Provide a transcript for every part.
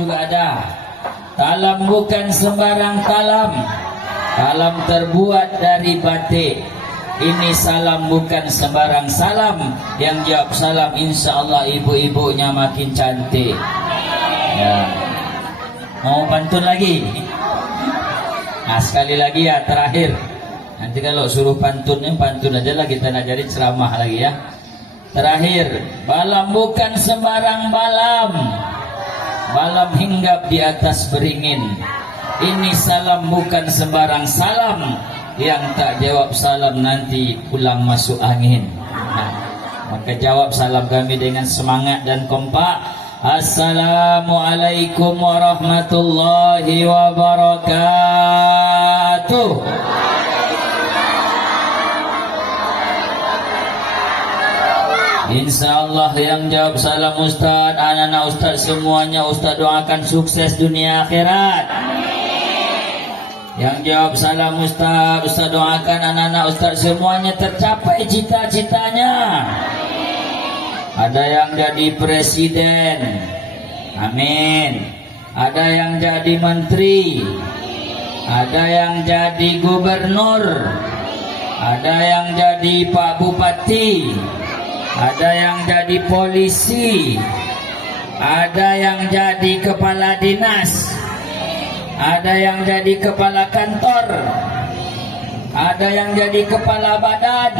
juga ada. Talam bukan sembarang talam. Talam terbuat dari batik. Ini salam bukan sembarang salam. Yang jawab salam insya Allah ibu-ibunya makin cantik. Ya. Mau pantun lagi? Nah, sekali lagi ya, terakhir. Nanti kalau suruh pantunnya, pantun aja lah, kita nak jadi ceramah lagi ya. Terakhir, balam bukan sembarang balam. Balam hinggap di atas beringin. Ini salam bukan sembarang salam. Yang tak jawab salam nanti pulang masuk angin. Nah, maka jawab salam kami dengan semangat dan kompak. Assalamualaikum warahmatullahi wabarakatuh. InsyaAllah yang jawab salam Ustaz, anak-anak Ustaz semuanya Ustaz doakan sukses dunia akhirat. Yang jawab salam Ustaz, Ustaz doakan anak-anak Ustaz semuanya tercapai cita-citanya. Ada yang jadi presiden, amin. Ada yang jadi menteri, ada yang jadi gubernur, ada yang jadi Pak Bupati, ada yang jadi polisi, ada yang jadi kepala dinas, ada yang jadi kepala kantor, ada yang jadi kepala badan,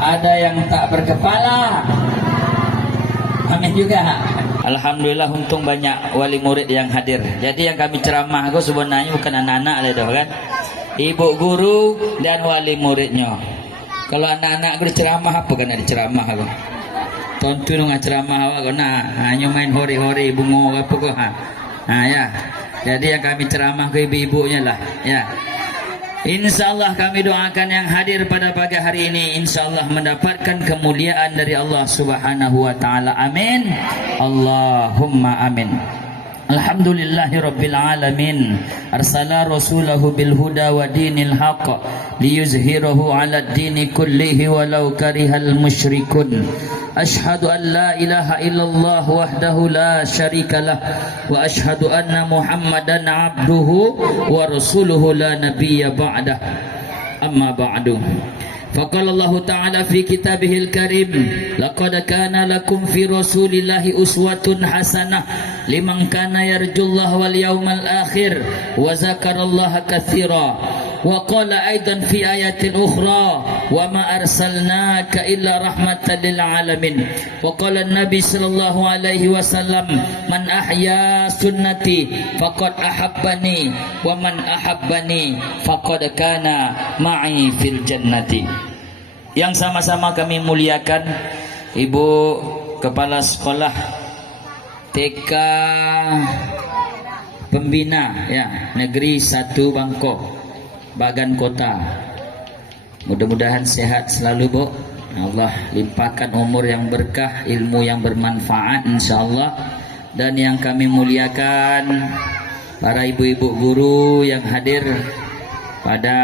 ada yang tak berkepala. Amin juga. Alhamdulillah, untung banyak wali murid yang hadir. Jadi yang kami ceramah itu sebenarnya bukan anak-anak lah dah kan, ibu guru dan wali muridnya. Kalau anak-anak aku ceramah apa kan ada ceramah aku. Tonton ngah ceramah awak kena hanya main hori-hori bungo apa kok ha. Nah ya. Jadi yang kami ceramah ke ibu-ibunya lah ya. InsyaAllah kami doakan yang hadir pada pagi hari ini InsyaAllah mendapatkan kemuliaan dari Allah Subhanahu wa ta'ala. Amin. Allahumma amin. Alhamdulillahi Rabbil Alamin. Arsala rasulahu bil huda wa dinil haqq liyuzhirahu ala dini kullihi walau karihal musyrikun. Ashhadu an la ilaha illallah wahdahu la syarika lah wa ashhadu anna Muhammadan abduhu wa rasuluhu la nabiyya ba'dah. Amma ba'du. Faqala Allah Ta'ala fi kitabihil karim, laqad kana lakum fi rasulillahi uswatun hasanah liman kana yarjullaha wal yawmal akhir wa zakarallaha katsira. Wa qala aidan fi ayatin ukhra wa ma arsalnaka illa rahmatan lil alamin. Wa qala an-nabi sallallahu alaihi wasallam, man ahya sunnati faqad ahabbani wa man ahabbani faqad kana ma'i fil jannati. Yang sama-sama kami muliakan Ibu Kepala Sekolah TK Pembina ya Negeri 1 Bangkok Bagan Kota. Mudah-mudahan sehat selalu Bu. Allah limpahkan umur yang berkah, ilmu yang bermanfaat insyaallah. Dan yang kami muliakan para ibu-ibu guru yang hadir pada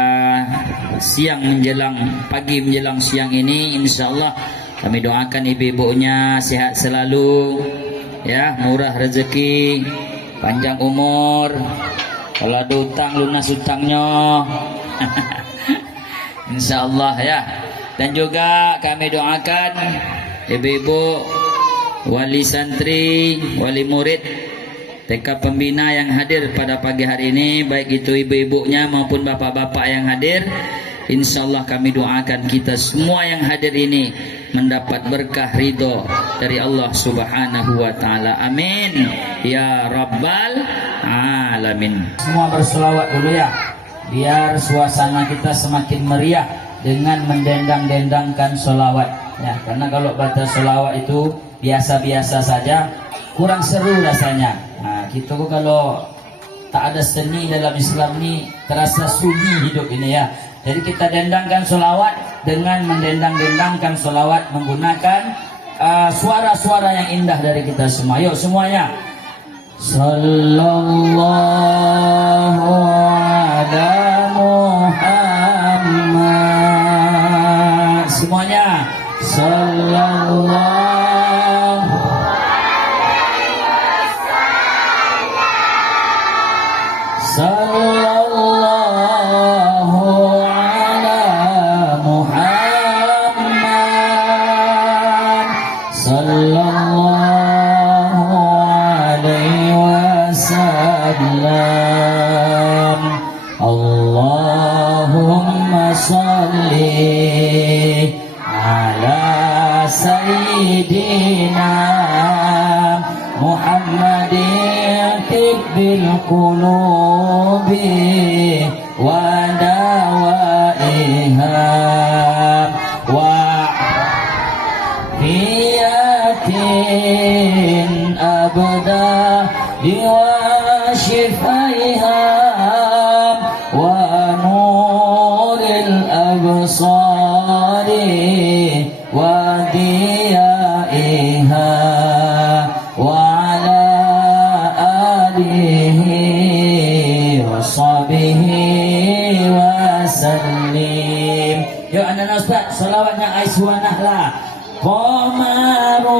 siang menjelang pagi menjelang siang ini, insyaallah kami doakan ibu-ibunya sehat selalu ya, murah rezeki, panjang umur, kalau ada utang lunas utangnya insyaallah ya. Dan juga kami doakan ibu-ibu wali santri, wali murid TK Pembina yang hadir pada pagi hari ini, baik itu ibu-ibunya maupun bapak-bapak yang hadir. InsyaAllah kami doakan kita semua yang hadir ini mendapat berkah ridho dari Allah Subhanahu wa ta'ala. Amin ya Rabbal Alamin. Semua berselawat dulu ya, biar suasana kita semakin meriah dengan mendendang-dendangkan solawat ya. Karena kalau baca solawat itu biasa-biasa saja, kurang seru rasanya. Nah, kita kalau tak ada seni dalam Islam ini terasa sunyi hidup ini ya. Jadi kita dendangkan solawat dengan mendendang-dendangkan solawat menggunakan suara-suara yang indah dari kita semua. Yuk semuanya. Sallallahu ala Muhammad. Semuanya. Sallallahu salli ala sayyidina Muhammadin tibbil qulubi wa dawaiha wa fiyatin abda wa shifaiha wa nuril absari wa diyaiha wa ala alihi wa sahbihi wa sallim. Yuk anak Ustaz, salawatnya Aiswanah lah. Qamarun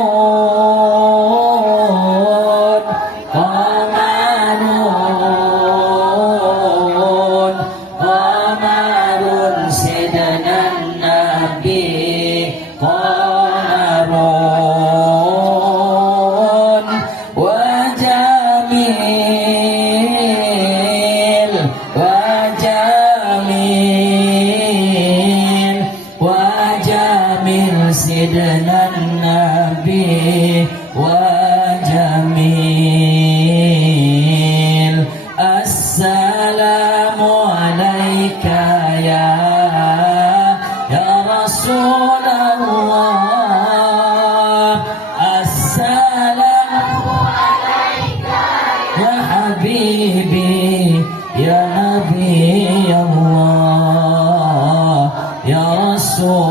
Qamarun Qamarun Sayyidina Nabi Qamarun wa jamil wa jamil wa jamil Sayyidina Nabi wa jamil. Assalamu alayka ya Rasulullah. Assalamu alayka ya habibi ya nabi Allah ya Rasulullah.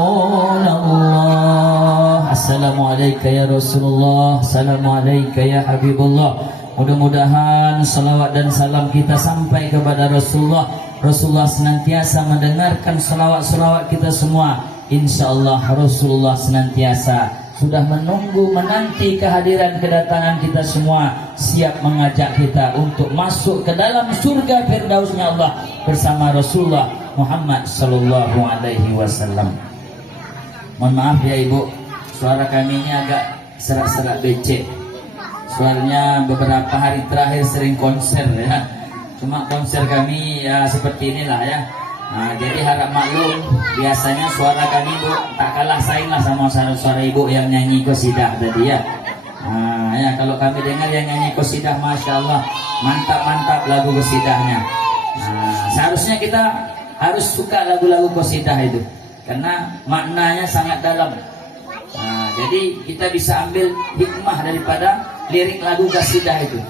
Assalamualaikum ya Rasulullah, Assalamualaikum ya Habibullah. Mudah-mudahan salawat dan salam kita sampai kepada Rasulullah. Rasulullah senantiasa mendengarkan salawat-salawat kita semua. InsyaAllah Rasulullah senantiasa sudah menunggu, menanti kehadiran kedatangan kita semua, siap mengajak kita untuk masuk ke dalam surga firdausnya Allah bersama Rasulullah Muhammad sallallahu alaihi wasallam. Mohon maaf ya Ibu, suara kami ini agak serak-serak becek. Suaranya beberapa hari terakhir sering konser ya. Cuma konser kami ya seperti inilah ya. Nah, jadi harap maklum, biasanya suara kami Bu tak kalah saing lah sama suara Ibu yang nyanyi qasidah tadi ya. Nah, ya kalau kami dengar yang nyanyi qasidah, Masya Allah, mantap-mantap lagu qasidahnya. Nah, seharusnya kita harus suka lagu-lagu qasidah itu karena maknanya sangat dalam. Nah, jadi kita bisa ambil hikmah daripada lirik lagu qasidah itu.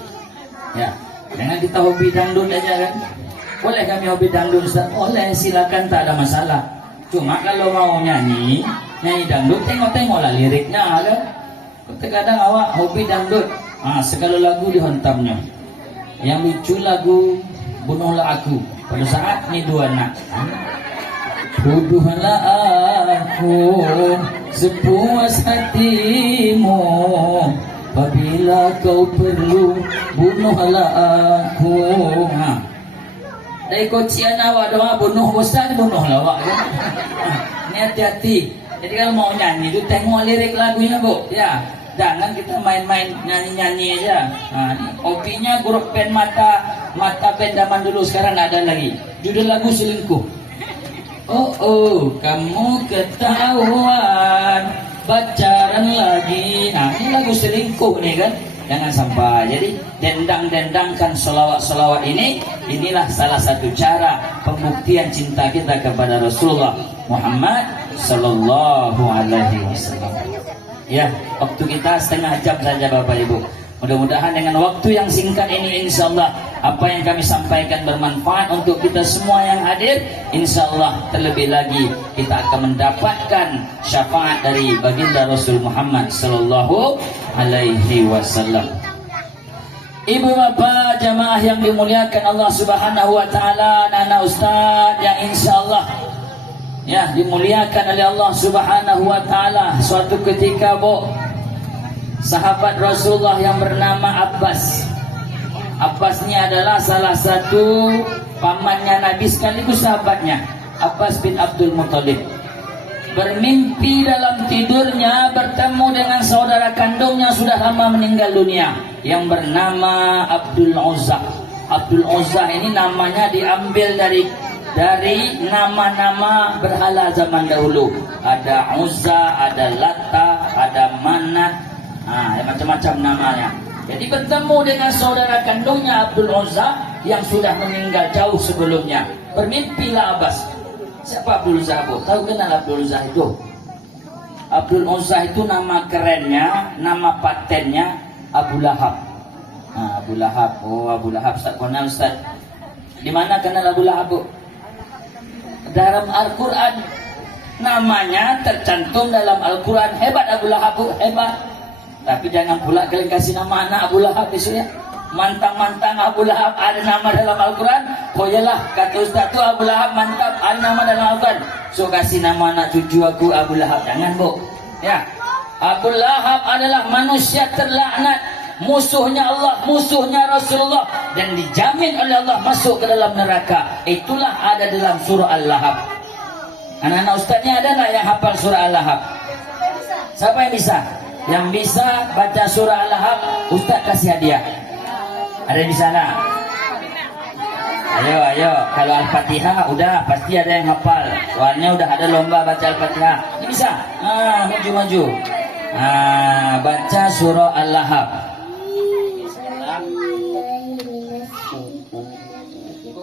Ya, jangan kita hobi dangdut aja kan. Boleh kami hobi dangdut Ustaz? Boleh, silakan, tak ada masalah. Cuma kalau mau nyanyi dangdut, tengok-tengoklah liriknya kan. Kadang awak hobi dangdut, segala lagu dihantamnya. Yang lucu lagu Bunuhlah Aku pada saat ini dua anak. Bunuhlah aku sepuas hatimu, apabila kau perlu bunuhlah aku. Dari kocian awak doa bunuh bosan, bunuhlah awak kan. Ini hati-hati. Jadi kalau mau nyanyi itu tengok lirik lagunya Bu ya. Jangan kita main-main nyanyi-nyanyi aja. Nah, hobinya grup band mata band zaman dulu, sekarang nggak ada lagi. Judul lagu Selingkuh. Oh, kamu ketahuan pacaran lagi. Nah, ini lagu selingkuh nih kan. Jangan sampai. Jadi dendang-dendangkan selawat-selawat ini. Inilah salah satu cara pembuktian cinta kita kepada Rasulullah Muhammad sallallahu alaihi wasallam. Ya, waktu kita setengah jam saja Bapak Ibu. Mudah-mudahan dengan waktu yang singkat ini insyaallah apa yang kami sampaikan bermanfaat untuk kita semua yang hadir. Insyaallah terlebih lagi kita akan mendapatkan syafaat dari baginda Rasul Muhammad sallallahu alaihi wasallam. Ibu bapak jamaah yang dimuliakan Allah Subhanahu wa taala, anak ustaz yang insyaallah ya dimuliakan oleh Allah Subhanahu wa taala. Suatu ketika Bu, sahabat Rasulullah yang bernama Abbas. Abbas ini adalah salah satu pamannya Nabi sekaligus sahabatnya, Abbas bin Abdul Muthalib. Bermimpi dalam tidurnya bertemu dengan saudara kandungnya sudah lama meninggal dunia yang bernama Abdul Uzza. Abdul Uzza ini namanya diambil dari dari nama-nama berhala zaman dahulu. Ada Uzza, ada Lata, ada Manat, macam-macam namanya. Jadi bertemu dengan saudara kandungnya Abdul Uzza yang sudah meninggal jauh sebelumnya. Bermimpilah Abbas. Siapa Abdul Uzza? Tahu kenal Abdul Uzza itu? Abdul Uzza itu nama kerennya, nama patennya Abu Lahab. Abu Lahab. Oh, Abu Lahab. Ustaz kenal Ustaz. Di mana kenal Abu Lahab, Bu? Dalam Al-Quran. Namanya tercantum dalam Al-Quran. Hebat Abu Lahab, Bu. Hebat. Tapi jangan pula kalian kasih nama anak Abu Lahab besok ya. Mantang-mantang Abu Lahab ada nama dalam Al-Quran. Oh iyalah, kata Ustaz tu Abu Lahab mantap, ada nama dalam Al-Quran. So kasih nama anak cucu aku Abu Lahab. Jangan, Bu. Ya. Abu Lahab adalah manusia terlaknat, musuhnya Allah, musuhnya Rasulullah, dan dijamin oleh Allah masuk ke dalam neraka. Itulah ada dalam surah Al-Lahab. Anak-anak Ustaznya ada nggak yang hafal surah Al-Lahab? Siapa yang bisa? Yang bisa baca surah Al-Lahab, Ustaz kasih hadiah. Ada di sana? Ayo. Kalau Al-Fatihah udah pasti ada yang hafal. Soalnya udah ada lomba baca Al-Fatihah. Ini bisa? Maju. Baca surah Al-Lahab.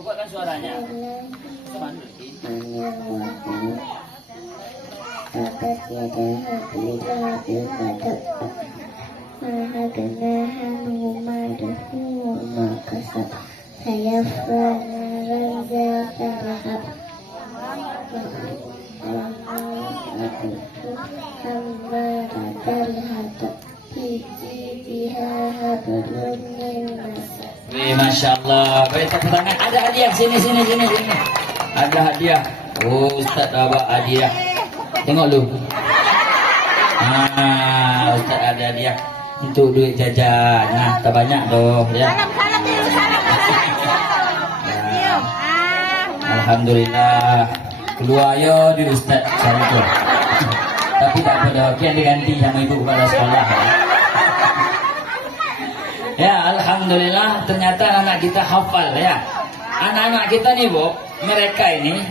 Kuatkan suaranya. Masya Allah. Baik, tepuk tangan. Ada hadiah. Sini. Ada hadiah. Oh, Ustaz dapat hadiah. Tengok lu. Ustaz ada hadiah untuk duit jajan. Nah, tak banyak doh ya. Alhamdulillah. Keluar yo di Ustaz Syariful. Tapi tak apa, kian diganti sama ibu kepala sekolah. Ya, alhamdulillah ternyata anak kita hafal ya. Anak-anak kita nih, Bu, mereka ini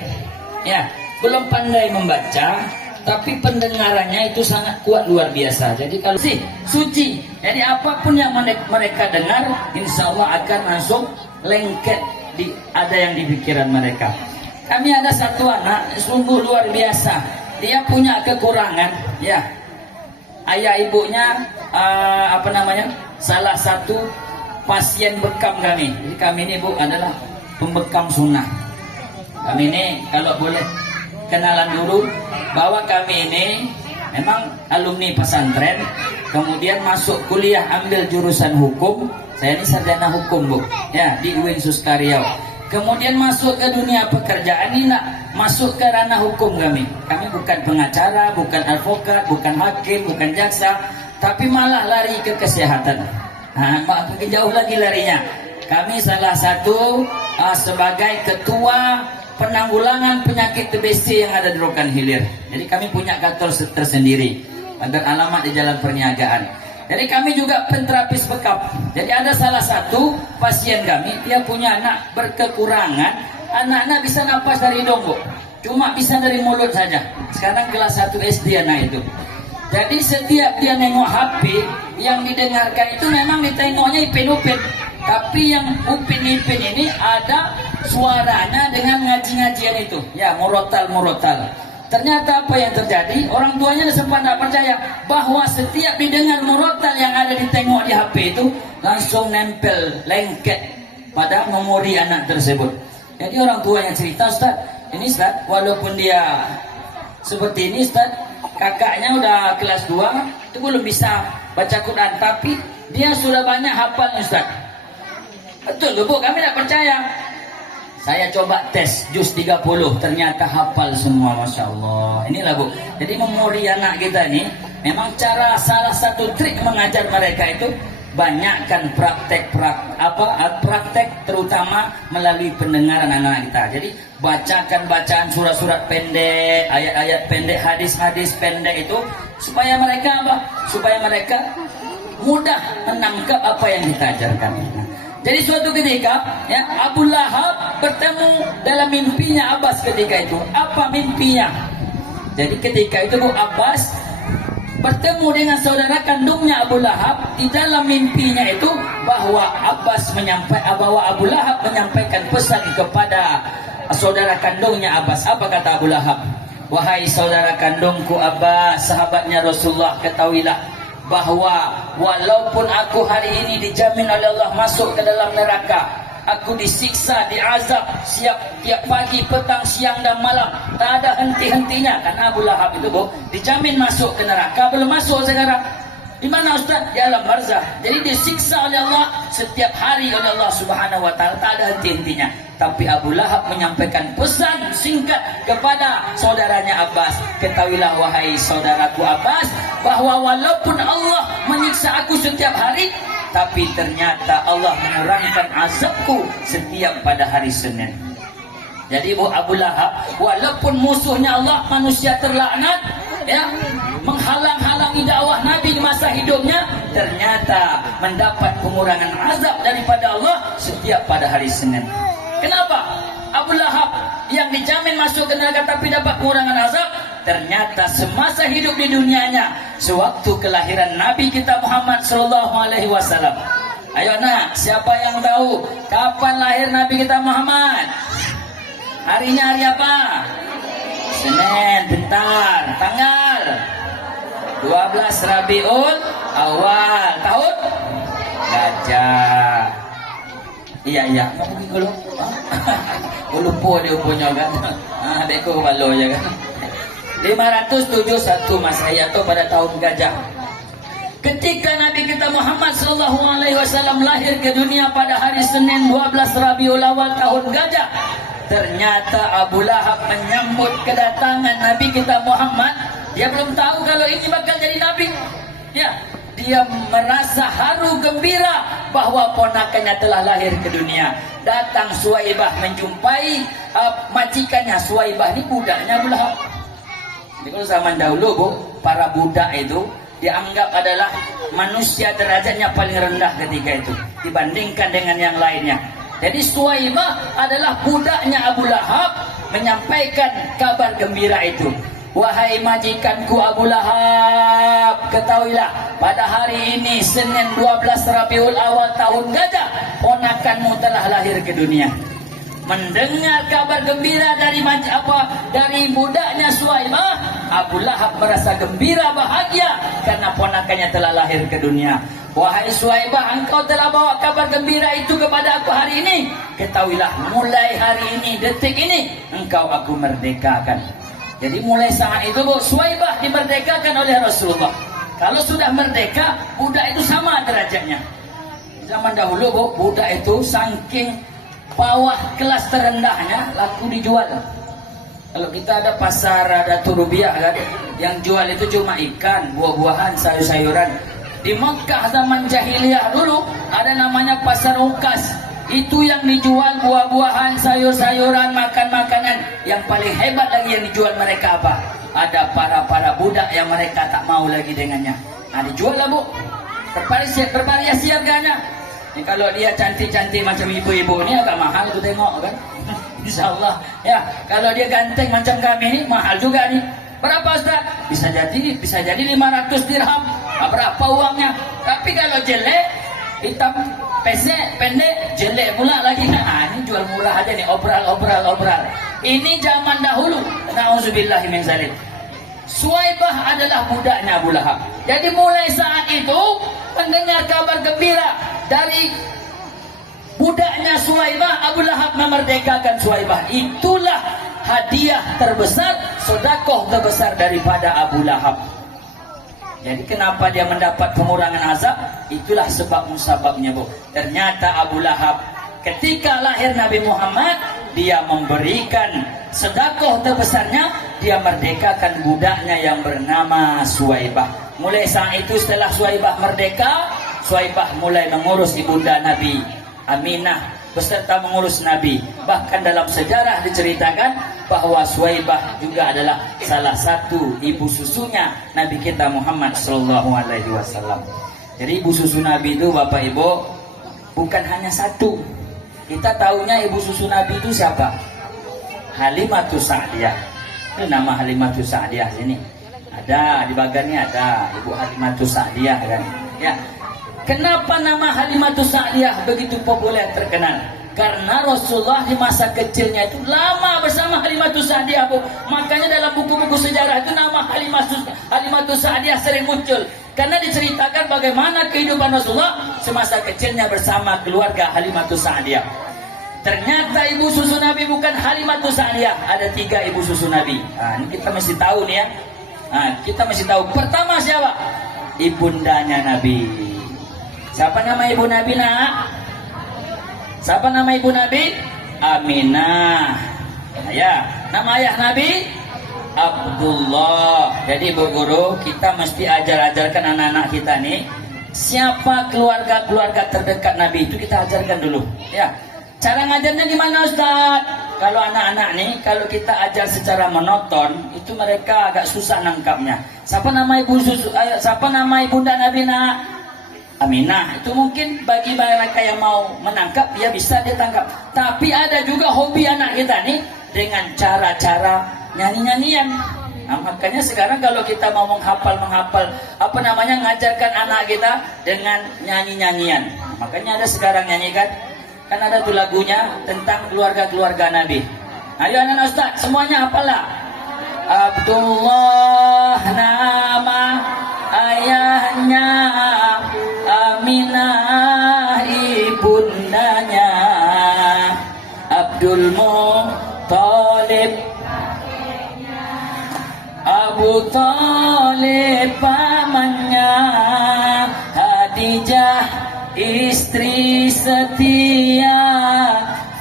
ya belum pandai membaca, tapi pendengarannya itu sangat kuat luar biasa. Jadi kalau suci, jadi apapun yang mereka dengar, insya Allah akan langsung lengket ada yang di pikiran mereka. Kami ada satu anak sungguh luar biasa. Dia punya kekurangan, ya. Ayah ibunya salah satu pasien bekam kami. Jadi kami ini, Bu, adalah pembekam sunnah. Kami ini kalau boleh kenalan dulu bahwa kami ini memang alumni pesantren, kemudian masuk kuliah ambil jurusan hukum. Saya ini sarjana hukum, Bu, ya, di UIN Suskaryau. Kemudian masuk ke dunia pekerjaan ini, masuk ke ranah hukum kami. Kami bukan pengacara, bukan advokat, bukan hakim, bukan jaksa, tapi malah lari ke kesehatan. Makin jauh lagi larinya. Kami salah satu sebagai ketua penanggulangan penyakit TBC yang ada di Rokan Hilir. Jadi kami punya kantor tersendiri. Ada alamat di Jalan Perniagaan. Jadi kami juga penterapis bekam. Jadi ada salah satu pasien kami, dia punya anak berkekurangan. Anak-anak bisa napas dari hidung, Bu. Cuma bisa dari mulut saja. Sekarang kelas 1 SD anak itu. Jadi setiap dia nengok HP, yang didengarkan itu memang ditengoknya Ipin-Upin. Tapi yang Upin-Ipin ini ada suaranya dengan ngaji-ngajian itu. Ya, murotal. Ternyata apa yang terjadi? Orang tuanya sempat tidak percaya bahwa setiap didengar murotal yang ada ditengok di HP itu langsung nempel, lengket pada memori anak tersebut. Jadi orang tua yang cerita, Ustaz, ini Ustaz, walaupun dia seperti ini Ustaz, kakaknya udah kelas 2, itu belum bisa baca Quran, tapi dia sudah banyak hafalnya Ustaz. Betul loh, Bu, kami tidak percaya. Saya coba tes juz 30, ternyata hafal semua, Masya Allah. Inilah, Bu, jadi memori anak kita ini memang salah satu trik mengajar mereka itu banyakkan praktek terutama melalui pendengaran anak-anak kita. Jadi bacakan bacaan surat-surat pendek, ayat-ayat pendek, hadis-hadis pendek itu supaya mereka mudah menangkap apa yang kita ajarkan. Jadi suatu ketika ya, Abu Lahab bertemu dalam mimpinya Abbas ketika itu. Apa mimpinya? Jadi ketika itu Abbas bertemu dengan saudara kandungnya Abu Lahab. Di dalam mimpinya itu bahwa bahwa Abu Lahab menyampaikan pesan kepada saudara kandungnya Abbas. Apa kata Abu Lahab? Wahai saudara kandungku Abbas, sahabatnya Rasulullah, ketahuilah bahwa walaupun aku hari ini dijamin oleh Allah masuk ke dalam neraka, aku disiksa, diazab tiap pagi, petang, siang dan malam, tak ada henti-hentinya. Karena Abu Lahab itu dijamin masuk ke neraka, belum masuk sekarang. Di mana Ustaz? Di alam barzah. Jadi disiksa oleh Allah setiap hari oleh Allah Subhanahu wa taala, tak ada henti-hentinya. Tapi Abu Lahab menyampaikan pesan singkat kepada saudaranya Abbas. Ketahuilah wahai saudaraku Abbas, bahwa walaupun Allah menyiksa aku setiap hari, tapi ternyata Allah menurunkan azabku setiap pada hari Senin. Jadi Abu Lahab walaupun musuhnya Allah, manusia terlaknat, ya, menghalang-halangi dakwah Nabi di masa hidupnya, ternyata mendapat pengurangan azab daripada Allah setiap pada hari Senin. Kenapa? Abu Lahab yang dijamin masuk ke neraka tapi dapat pengurangan azab, ternyata semasa hidup di dunianya, sewaktu kelahiran Nabi kita Muhammad sallallahu alaihi wasallam. Ayo nak, siapa yang tahu kapan lahir Nabi kita Muhammad? Harinya hari apa? Senin, bentar. Tanggal 12 Rabiul Awal, tahun Gajah. Iya, kamu pergi dulu. Gue lupa dia punya kan. Adekku balo ya kan. 571 Masehi atau pada tahun Gajah. Ketika Nabi kita Muhammad sallallahu alaihi wasallam lahir ke dunia pada hari Senin 12 Rabiul Awal tahun Gajah, ternyata Abu Lahab menyambut kedatangan Nabi kita Muhammad. Dia belum tahu kalau ini bakal jadi Nabi. Ya, dia merasa haru gembira bahwa ponakannya telah lahir ke dunia. Datang Suwaibah menjumpai majikannya. Suwaibah ini budaknya Abu Lahab. Jadi kalau zaman dahulu para budak itu dianggap adalah manusia derajatnya paling rendah ketika itu dibandingkan dengan yang lainnya. Jadi Suwaibah adalah budaknya Abu Lahab menyampaikan kabar gembira itu. Wahai majikanku Abu Lahab, ketahuilah pada hari ini Senin 12 Rabiul Awal tahun Gajah, ponakanmu telah lahir ke dunia. Mendengar kabar gembira dari budaknya Suwaibah, Abu Lahab merasa gembira bahagia karena ponakannya telah lahir ke dunia. Wahai Suwaibah, engkau telah bawa kabar gembira itu kepada aku hari ini. Ketahuilah, mulai hari ini, detik ini, engkau aku merdekakan. Jadi mulai saat itu Suwaibah dimerdekakan oleh Rasulullah. Kalau sudah merdeka, budak itu sama derajatnya. Zaman dahulu budak itu saking bawah kelas terendahnya laku dijual. Kalau kita ada pasar, ada turubiah kan, yang jual itu cuma ikan, buah-buahan, sayur-sayuran. Di Mekah zaman jahiliyah dulu ada namanya pasar ukas. Itu yang dijual buah-buahan, sayur-sayuran, makan-makanan. Yang paling hebat lagi yang dijual mereka apa? Ada para budak yang mereka tak mau lagi dengannya. Nah dijual lah bervariasi harganya. Ini kalau dia cantik-cantik macam ibu-ibu ini agak mahal tu tengok kan. InsyaAllah ya. Kalau dia ganteng macam kami ini mahal juga nih. Berapa Ustaz? Bisa jadi 500 dirham. Berapa uangnya? Tapi kalau jelek, hitam, pesek, pendek, jelek pula lagi. Nah ini jual murah aja nih, obral. Ini zaman dahulu. Na'udzubillahi min dzalik. Suwaibah adalah budaknya Abu Lahab. Jadi mulai saat itu mendengar kabar gembira dari budaknya Suwaibah, Abu Lahab memerdekakan Suwaibah. Itulah hadiah terbesar, sedekah terbesar daripada Abu Lahab. Jadi kenapa dia mendapat pengurangan azab? Itulah sebab musababnya Ternyata Abu Lahab ketika lahir Nabi Muhammad, dia memberikan sedekah terbesarnya, dia merdekakan budaknya yang bernama Suwaibah. Mulai saat itu setelah Suwaibah merdeka, Suwaibah mulai mengurus ibunda Nabi Aminah beserta mengurus Nabi. Bahkan dalam sejarah diceritakan bahwa Suwaibah juga adalah salah satu ibu susunya Nabi kita Muhammad sallallahu alaihi wasallam. Jadi ibu susu Nabi itu Bapak Ibu bukan hanya satu. Kita tahunya ibu susu Nabi itu siapa? Halimatus Sa'diyah. Itu nama Halimatus Sa'diyah sini. Ada di bagannya ada Ibu Halimatus Sa'diyah kan. Ya. Kenapa nama Halimatus Sa'diyah begitu populer terkenal? Karena Rasulullah di masa kecilnya itu lama bersama Halimatus Sa'diyah, Bu. Makanya dalam buku-buku sejarah itu nama Halimatus Sa'diyah sering muncul. Karena diceritakan bagaimana kehidupan Rasulullah semasa kecilnya bersama keluarga Halimatus Sa'diyah. Ternyata ibu susu Nabi bukan Halimatus Sa'diyah. Ada 3 ibu susu Nabi. Nah, ini kita mesti tahu nih ya. Nah, kita mesti tahu. Pertama siapa? Ibundanya Nabi. Siapa nama ibu Nabi, nak? Siapa nama ibu Nabi? Aminah. Ya, nama ayah Nabi Abdullah. Jadi Bu Guru, kita mesti ajarkan anak-anak kita nih, siapa keluarga-keluarga terdekat Nabi itu kita ajarkan dulu. Ya. Cara ngajarnya gimana, Ustaz? Kalau anak-anak nih, kalau kita ajar secara monoton, itu mereka agak susah nangkapnya. Siapa nama siapa nama ibunda Nabi, nak? Aminah. Itu mungkin bagi mereka yang mau menangkap, dia bisa dia tangkap. Tapi ada juga hobi anak kita nih dengan cara-cara nyanyi-nyanyian. Nah, makanya sekarang kalau kita mau menghafal ngajarkan anak kita dengan nyanyi-nyanyian. Nah, makanya ada sekarang nyanyikan, kan ada tuh lagunya tentang keluarga-keluarga Nabi. Ayo anak Ustaz, semuanya hafalah. Abdullah nama ayahnya, Aminah ibundanya, Abdul Muthalib, Abu Thalib pamannya, Khadijah istri setia,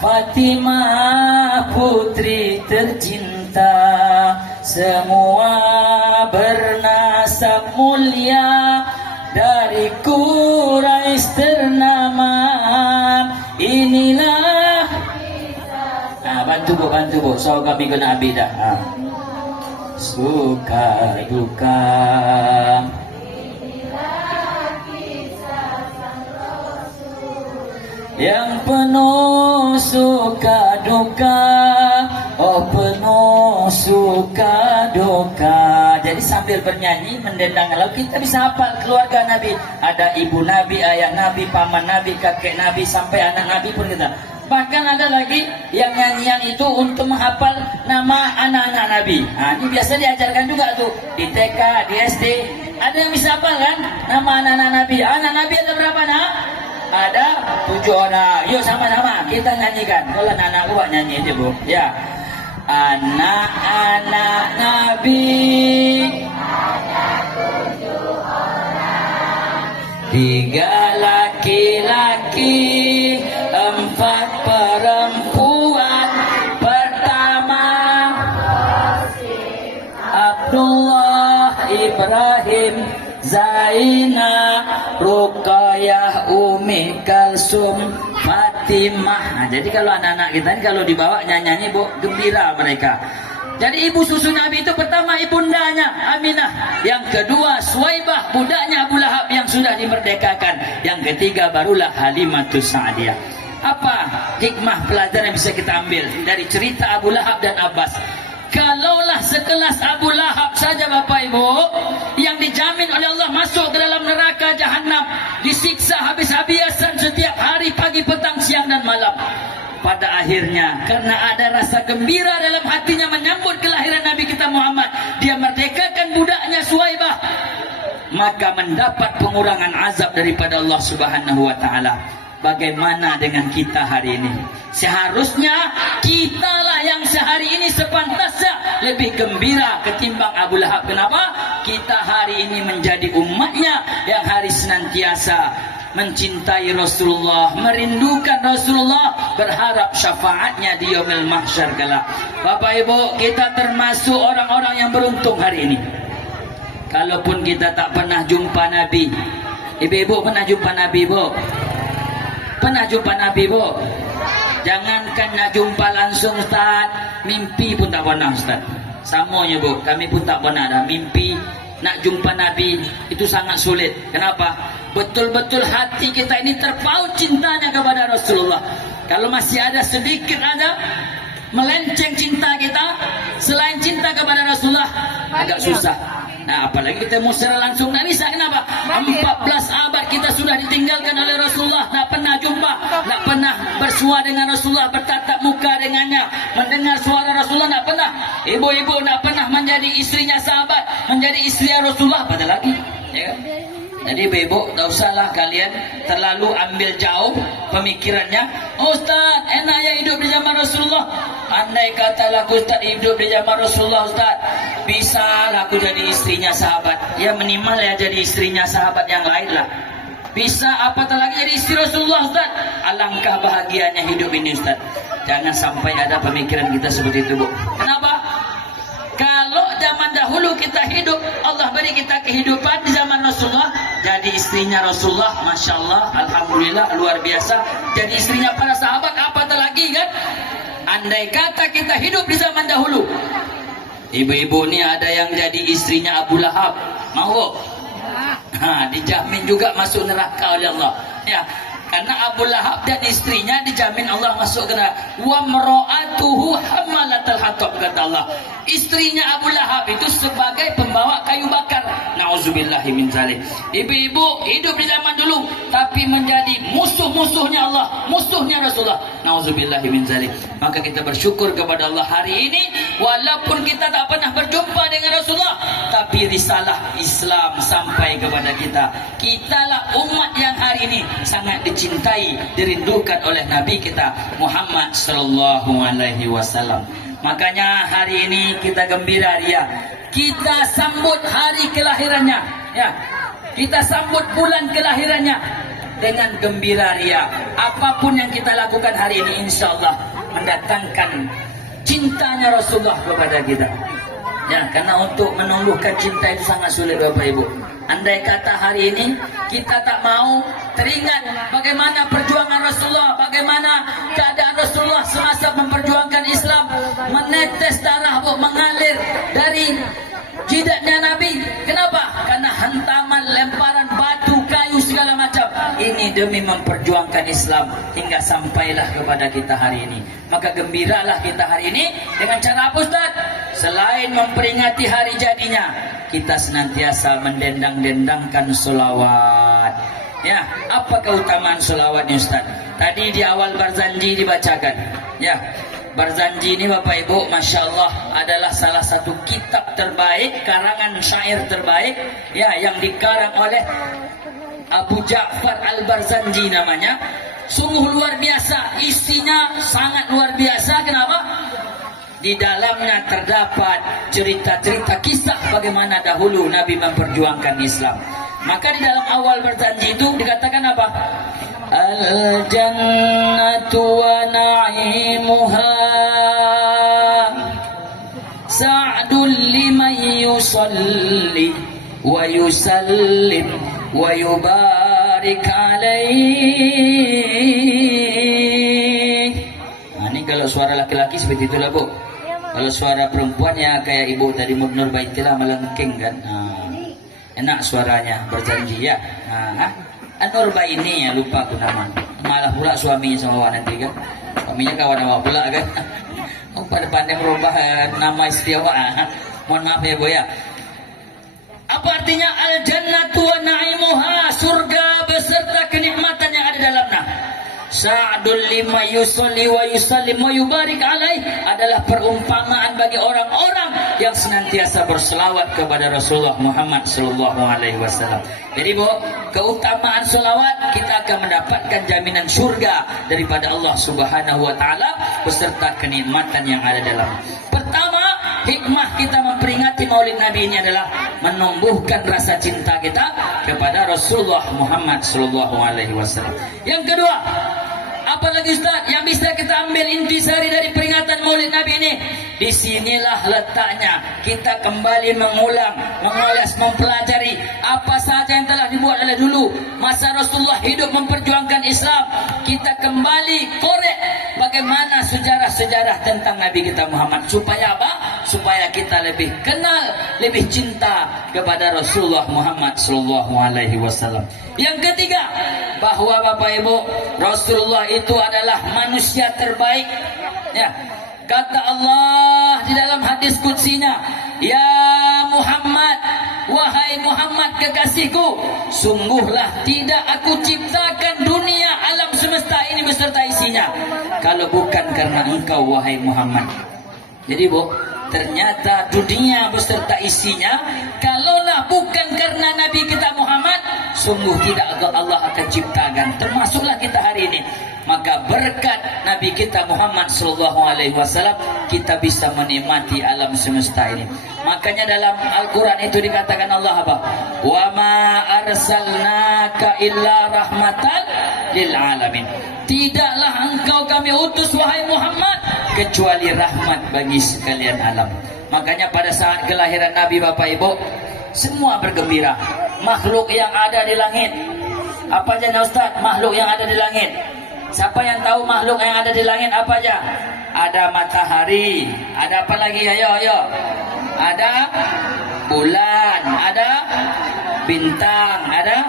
Fatimah putri tercinta, semua bernasab mulia, dari Quraisy ternama. Inilah bantu bu, so kami kena abidah. Suka duka, yang penuh suka duka, oh penuh suka duka. Jadi sambil bernyanyi mendendang, lalu kita bisa hafal keluarga Nabi. Ada ibu Nabi, ayah Nabi, paman Nabi, kakek Nabi, sampai anak Nabi pun kita. Bahkan ada lagi yang nyanyian itu untuk menghafal nama anak-anak Nabi. Nah, ini biasa diajarkan juga tuh di TK, di SD. Ada yang bisa hafal kan nama anak-anak Nabi. Anak Nabi ada berapa, nak? Ada 7 orang. Yuk sama-sama kita nyanyikan. Kalau anak-anak gua nyanyi aja, Bu. Ya. Anak-anak Nabi ada 7 orang. 3 laki-laki, 4 perempuan. Pertama Abdullah, Ibrahim, Zainab, Ruqayyah, Umi Kalsum, Fatimah. Nah, jadi kalau anak-anak kita ini kalau dibawa nyanyi Bu, gembira mereka. Jadi ibu susu Nabi itu pertama ibundanya Aminah, yang kedua Suwaibah, budaknya Abu Lahab yang sudah dimerdekakan, yang ketiga barulah Halimatus Sa'diyah. Apa hikmah pelajaran yang bisa kita ambil dari cerita Abu Lahab dan Abbas? Kalaulah sekelas Abu Lahab saja Bapak Ibu, yang dijamin oleh Allah masuk ke dalam neraka jahanam, disiksa habis-habisan setiap hari, pagi, petang, siang dan malam. Pada akhirnya karena ada rasa gembira dalam hatinya menyambut kelahiran Nabi kita Muhammad, dia merdekakan budaknya Suwaibah, maka mendapat pengurangan azab daripada Allah Subhanahu wa taala. Bagaimana dengan kita hari ini? Seharusnya kitalah yang sehari ini sepantasnya lebih gembira ketimbang Abu Lahab. Kenapa? Kita hari ini menjadi umatnya yang hari senantiasa mencintai Rasulullah, merindukan Rasulullah, berharap syafaatnya di yaumil mahsyar kelak. Bapak Ibu, kita termasuk orang-orang yang beruntung hari ini. Kalaupun kita tak pernah jumpa Nabi. Ibu-ibu pernah jumpa Nabi, Bu? Pernah jumpa Nabi, Bu? Jangankan nak jumpa langsung, Ustaz, mimpi pun tak pernah, Ustaz. Samanya, Bu, kami pun tak pernah ada mimpi nak jumpa Nabi. Itu sangat sulit. Kenapa? betul-betul hati kita ini terpaut cintanya kepada Rasulullah. Kalau masih ada sedikit melenceng cinta kita selain cinta kepada Rasulullah, agak susah. Nah, apalagi kita mau secara langsung nangis. Kenapa? 14 abad kita sudah ditinggalkan oleh Rasulullah, tak pernah jumpa, tak pernah bersua dengan Rasulullah, bertatap muka dengannya, mendengar suara Rasulullah, tak pernah. Ibu-ibu tak pernah menjadi istrinya sahabat, menjadi istri Rasulullah, pada lagi, ya kan? Jadi ibu, tak usahlah kalian terlalu ambil jauh pemikirannya. Oh, Ustaz, enak ya hidup di zaman Rasulullah. Andai kata aku Ustaz hidup di zaman Rasulullah, Ustaz, bisa lah aku jadi istrinya sahabat. Ya minimal ya jadi istrinya sahabat yang lain lah. Bisa apatah lagi jadi istri Rasulullah, Ustaz. Alangkah bahagianya hidup ini, Ustaz. Jangan sampai ada pemikiran kita seperti itu, Bu. Kenapa? Kalau zaman dahulu kita hidup, Allah beri kita kehidupan di zaman Rasulullah, jadi istrinya Rasulullah, Masya Allah, Alhamdulillah, luar biasa. Jadi istrinya para sahabat, apatah lagi kan? Andai kata kita hidup di zaman dahulu, ibu-ibu ni ada yang jadi istrinya Abu Lahab, mau? Dijamin juga masuk neraka oleh Allah. Ya, karena Abu Lahab dan istrinya dijamin Allah masuk neraka. Wa mar'atuhu hammalatal hatab, kata Allah. Istrinya Abu Lahab itu sebagai pembawa kayu bakar. Nauzubillahi min zalik. Ibu-ibu hidup di zaman dulu tapi menjadi musuh-musuhnya Allah, musuhnya Rasulullah. Nauzubillahi min zalik. Maka kita bersyukur kepada Allah hari ini, walaupun kita tak pernah berjumpa dengan Rasulullah, tapi risalah Islam sampai kepada kita. Kitalah umat yang hari ini sangat dicintai, dirindukan oleh Nabi kita Muhammad sallallahu alaihi wasallam. Makanya hari ini kita gembira dia. Kita sambut hari kelahirannya, ya. Kita sambut bulan kelahirannya dengan gembira ria. Apapun yang kita lakukan hari ini, insyaallah mendatangkan cintanya Rasulullah kepada kita. Ya, karena untuk menumbuhkan cinta itu sangat sulit, Bapak Ibu. Andai kata hari ini kita tak mau teringat bagaimana perjuangan Rasulullah, bagaimana keadaan Rasulullah semasa memperjuangkan Islam, menetes darah mengalir dari jidatnya Nabi. Kenapa? Karena hantaman, lemparan batu, kayu, segala macam. Ini demi memperjuangkan Islam hingga sampailah kepada kita hari ini. Maka gembiralah kita hari ini dengan cara apa, Ustaz? Selain memperingati hari jadinya, kita senantiasa mendendang-dendangkan solawat. Ya, apa keutamaan solawatnya, Ustaz? Tadi di awal Barzanji dibacakan. Ya, Barzanji ini Bapak Ibu, Masya Allah adalah salah satu kitab terbaik, karangan syair terbaik, ya, yang dikarang oleh Abu Ja'far Al-Barzanji namanya. Sungguh luar biasa, isinya sangat luar biasa. Kenapa? Di dalamnya terdapat cerita-cerita kisah bagaimana dahulu Nabi memperjuangkan Islam. Maka di dalam awal Barzanji itu dikatakan apa? Al-jannatu wa na'imuha sa'dul liman yusalli wa yusallim wa yubarik alaih. Ini kalau suara laki-laki seperti itulah, Bu. Kalau suara perempuan ya kayak ibu tadi Nur Baitilah melengking kan. Enak suaranya, Barzanji ya. Nur Baini ya, lupa aku nama. Malah pula suaminya sama awak nanti kan. Suaminya kawan awak pula kan. Oh, pada pandai merubah nama istri awak. Mohon maaf ya, Bu ya. Apa artinya al-jannatu wa na'imuha, surga beserta kenikmatan yang ada dalamnya. Sa'dul lima yusalli wa yusallim wa yubarik alaih adalah perumpamaan bagi orang-orang yang senantiasa berselawat kepada Rasulullah Muhammad sallallahu alaihi wasallam. Jadi, Bu, keutamaan selawat kita akan mendapatkan jaminan surga daripada Allah Subhanahu wa taala beserta kenikmatan yang ada dalam. Pertama, hikmah kita memperingati Maulid Nabi ini adalah menumbuhkan rasa cinta kita kepada Rasulullah Muhammad sallallahu alaihi wasallam. Yang kedua, apalagi Ustaz yang bisa kita ambil intisari dari peringatan Maulid Nabi ini? Disinilah letaknya kita kembali mengulang, mengulas, mempelajari apa saja yang telah dibuat oleh dulu masa Rasulullah hidup memperjuangkan Islam. Kita kembali korek bagaimana sejarah-sejarah tentang Nabi kita Muhammad. Supaya apa? Supaya kita lebih kenal, lebih cinta kepada Rasulullah Muhammad sallallahu alaihi wasallam. Yang ketiga, bahwa Bapak Ibu, Rasulullah itu adalah manusia terbaik. Ya. Kata Allah di dalam hadis qudsinya, "Ya Muhammad, wahai Muhammad kekasihku, sungguhlah tidak aku ciptakan dunia alam semesta ini beserta isinya kalau bukan karena engkau wahai Muhammad." Jadi Bu, ternyata dunia beserta isinya kalaulah bukan karena Nabi kita Muhammad, sungguh tidak Allah akan ciptakan. Termasuklah kita hari ini. Maka berkat Nabi kita Muhammad sallallahu alaihi wasallam kita bisa menikmati alam semesta ini. Makanya dalam Al-Qur'an itu dikatakan Allah apa? "Wa ma arsalnaka illa rahmatan lil alamin." Tidaklah engkau kami utus wahai Muhammad kecuali rahmat bagi sekalian alam. Makanya pada saat kelahiran Nabi Bapak Ibu, semua bergembira. Makhluk yang ada di langit. Apa aja Ustaz? Makhluk yang ada di langit. Siapa yang tahu makhluk yang ada di langit apa aja? Ada matahari, ada apa lagi? Ayo. Ada bulan, ada bintang, ada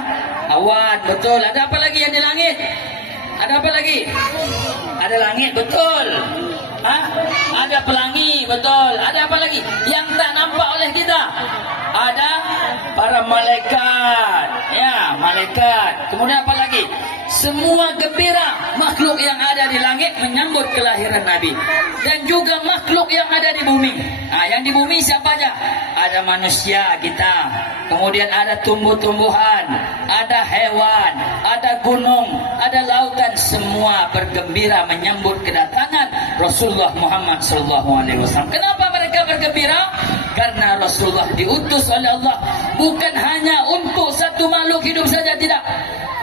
awan, betul. Ada apa lagi yang di langit? Ada apa lagi? Ada langit, betul. Ada pelangi, betul. Ada apa lagi? Yang tak nampak oleh kita. Ada para malaikat. Ya, malaikat. Kemudian apa lagi? Semua gembira makhluk yang ada di langit menyambut kelahiran Nabi. Dan juga makhluk yang ada di bumi. Yang di bumi siapa aja? Ada manusia kita. Kemudian ada tumbuh-tumbuhan, ada hewan, ada gunung, ada lautan. Semua bergembira menyambut kedatangan Rasulullah Muhammad SAW. Kenapa mereka bergembira? Karena Rasulullah diutus oleh Allah bukan hanya untuk satu makhluk hidup saja, tidak.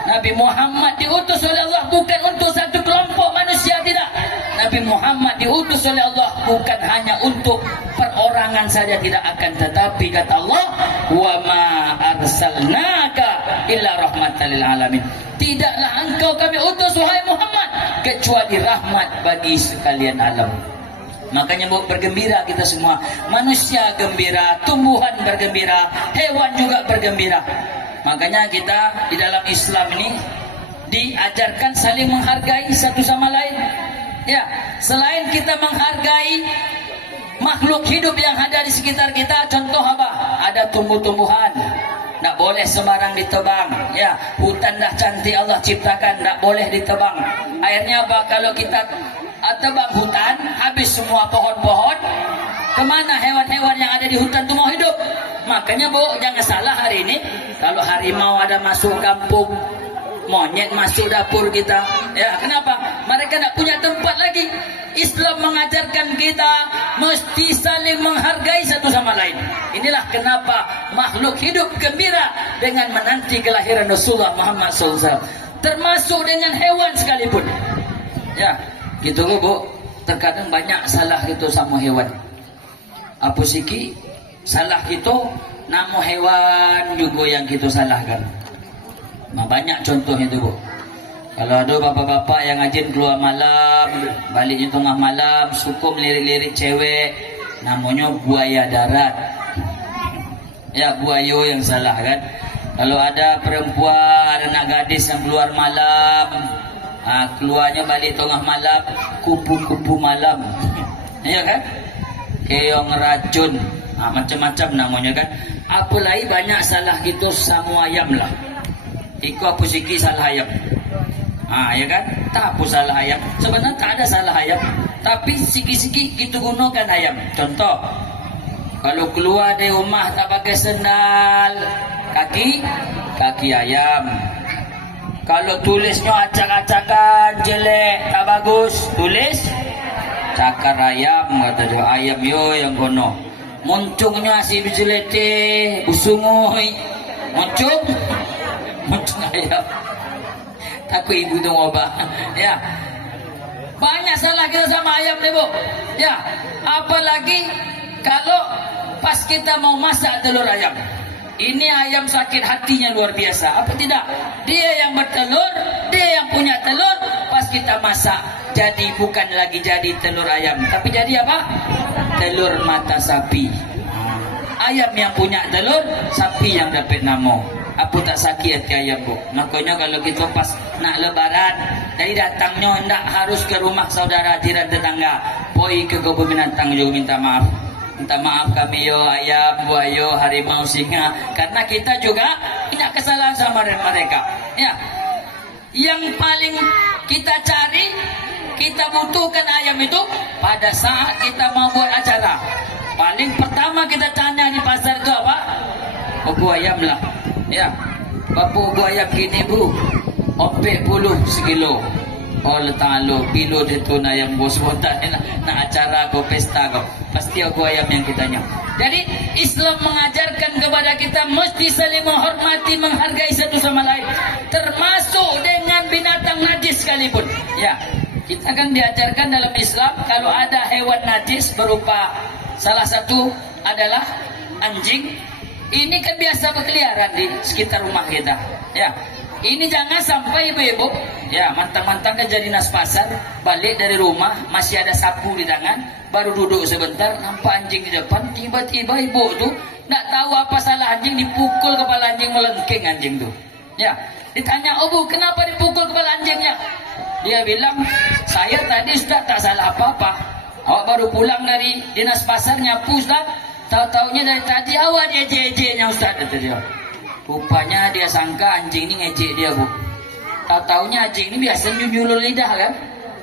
Nabi Muhammad diutus oleh Allah bukan untuk satu kelompok manusia, tidak. Nabi Muhammad diutus oleh Allah bukan hanya untuk perorangan saja, tidak. Akan tetapi kata Allah, "Wa ma arsalnaka illa rahmatan lil alamin." Tidaklah engkau kami utus wahai Muhammad kecuali rahmat bagi sekalian alam. Makanya bergembira kita semua. Manusia gembira, tumbuhan bergembira, hewan juga bergembira. Makanya kita di dalam Islam ini diajarkan saling menghargai satu sama lain. Ya, selain kita menghargai makhluk hidup yang ada di sekitar kita, contoh apa? Ada tumbuh-tumbuhan, tak boleh sembarang ditebang. Ya, hutan dah cantik Allah ciptakan, tak boleh ditebang. Akhirnya apa? Kalau kita tebang hutan, habis semua pohon-pohon, kemana hewan-hewan yang ada di hutan itu mau hidup? Makanya Bu, jangan salah hari ini, kalau harimau ada masuk kampung, monyet masuk dapur kita. Ya, kenapa? Mereka tak punya tempat lagi. Islam mengajarkan kita mesti saling menghargai satu sama lain. Inilah kenapa makhluk hidup gembira dengan menanti kelahiran Rasulullah Muhammad SAW. Termasuk dengan hewan sekalipun. Ya, gitu Bu. Terkadang banyak salah gitu sama hewan. Apa siki? Salah gitu, nama hewan juga yang kita salahkan. Banyak contoh itu Bu. Kalau ada bapak-bapak yang ngajin keluar malam, baliknya tengah malam, suka melirik-lirik cewek, namanya buaya darat. Ya, buaya yang salah kan. Kalau ada perempuan, anak gadis yang keluar malam, keluarnya balik tengah malam, kupu-kupu malam. Ya kan? Keong racun. Macam-macam namanya kan. Apalagi banyak salah gitu sama ayam lah. Iku apa siki salah ayam. Ya kan? Tak apa salah ayam. Sebenarnya tak ada salah ayam. Tapi siki-siki kita gunakan ayam. Contoh, kalau keluar dari rumah tak pakai sendal, kaki ayam. Kalau tulisnya acak-acakan, jelek, tak bagus, tulis cakar ayam, kata dia. Ayam yo yang kono. Muncungnya si bijilete, busungoi, muncung ayam. Takut ibu tu ngobah. Ya, banyak salah kita sama ayam ni Bu. Ya, apalagi kalau pas kita mau masak telur ayam. Ini ayam sakit hatinya luar biasa. Apa tidak? Dia yang bertelur, dia yang punya telur. Pas kita masak, jadi bukan lagi jadi telur ayam, tapi jadi apa? Telur mata sapi. Ayam yang punya telur, sapi yang dapat nama. Apa tak sakit hati ayam bu? Makanya kalau kita pas nak lebaran, dari datangnya hendak harus ke rumah saudara jiran tetangga, poi ke kebun binatang juga minta maaf. Minta maaf kami yo ayam, buaya, harimau, singa, karena kita juga tidak kesalahan sama mereka. Ya, yang paling kita cari, kita butuhkan ayam itu pada saat kita mau buat acara. Paling pertama kita tanya di pasar itu apa? Ugu ayam lah. Ya, berapa ugu ayam gini bu? 40 sekilo. Oh letak lo, kilo itu ayam bos bontak nak acara kau pesta kau. Pasti ugu ayam yang kita tanya. Jadi Islam mengajarkan kepada kita mesti saling menghormati, menghargai satu sama lain, termasuk dengan binatang najis sekalipun. Ya, kita kan diajarkan dalam Islam kalau ada hewan najis berupa salah satu adalah anjing. Ini kan biasa berkeliaran di sekitar rumah kita. Ya, ini jangan sampai ibu-ibu, ya mantang-mantangnya jadi nas pasar, balik dari rumah masih ada sapu di tangan, baru duduk sebentar nampak anjing di depan, tiba-tiba ibu tuh nggak tahu apa salah anjing, dipukul kepala anjing, melengking anjing tuh. Ya, ditanya, "Oh Bu, kenapa dipukul kepala anjingnya?" Dia bilang, "Saya tadi Ustaz tak salah apa-apa. Awak baru pulang dari dinas pasar nyapu Ustaz. Tahu-taunya dari tadi awak dia ejek-ejeknya Ustaz," kata dia. Rupanya dia sangka anjing ini ngejek dia bu. Tahu-taunya anjing ini biasa nyulur lidah kan.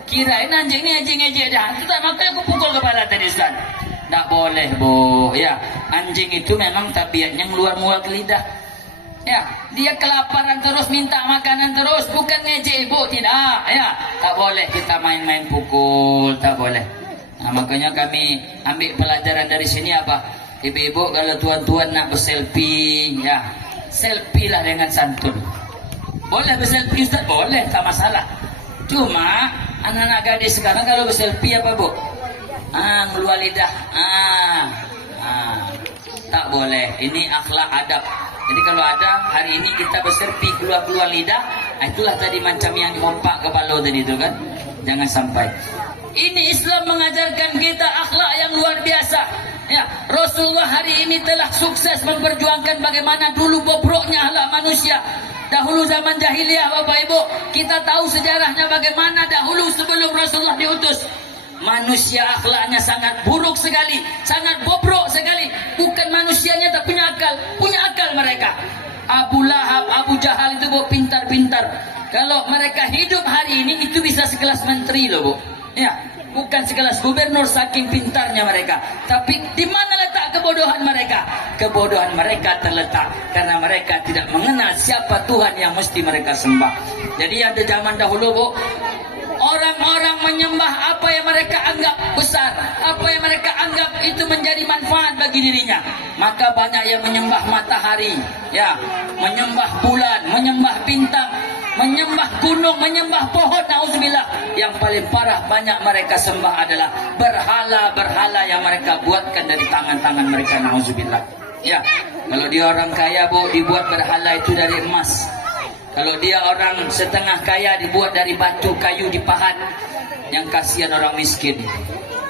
Kirain anjing ini ngejek dia. Itu tak, makanya aku pukul kepala tadi Ustaz. Tak boleh bu. Ya, anjing itu memang tabiatnya ngeluar-ngeluar ke lidah. Ya, dia kelaparan terus minta makanan terus, bukan ngejek ibu, tidak. Ya, tak boleh kita main-main pukul, tak boleh. Nah, makanya kami ambil pelajaran dari sini apa? Ibu-ibu kalau tuan-tuan nak berselfie, ya selfie lah dengan santun. Boleh berselfie Ustaz? Boleh, tak masalah. Cuma anak-anak gadis sekarang kalau berselfie apa bu? Ngeluar lidah. Tak boleh. Ini akhlak adab. Jadi kalau ada hari ini kita berselfie keluar-keluar lidah, itulah tadi macam yang mompak kepala tadi itu kan. Jangan sampai. Ini Islam mengajarkan kita akhlak yang luar biasa. Ya, Rasulullah hari ini telah sukses memperjuangkan bagaimana dulu bobroknya akhlak manusia. Dahulu zaman jahiliyah Bapak Ibu, kita tahu sejarahnya bagaimana dahulu sebelum Rasulullah diutus. Manusia akhlaknya sangat buruk sekali, sangat bobrok sekali. Bukan manusianya tak punya akal mereka. Abu Lahab, Abu Jahal itu bu pintar-pintar. Kalau mereka hidup hari ini itu bisa sekelas menteri loh bu. Ya, bukan sekelas gubernur saking pintarnya mereka. Tapi di mana letak kebodohan mereka? Kebodohan mereka terletak karena mereka tidak mengenal siapa Tuhan yang mesti mereka sembah. Jadi ada zaman dahulu bu, orang-orang menyembah apa yang mereka anggap besar, apa yang mereka anggap itu menjadi manfaat bagi dirinya. Maka banyak yang menyembah matahari, ya, menyembah bulan, menyembah bintang, menyembah gunung, menyembah pohon. Nauzubillah. Yang paling parah banyak mereka sembah adalah berhala-berhala yang mereka buatkan dari tangan-tangan mereka. Nauzubillah. Ya, kalau dia orang kaya bu, dibuat berhala itu dari emas. Kalau dia orang setengah kaya dibuat dari batu kayu dipahat. Yang kasihan orang miskin.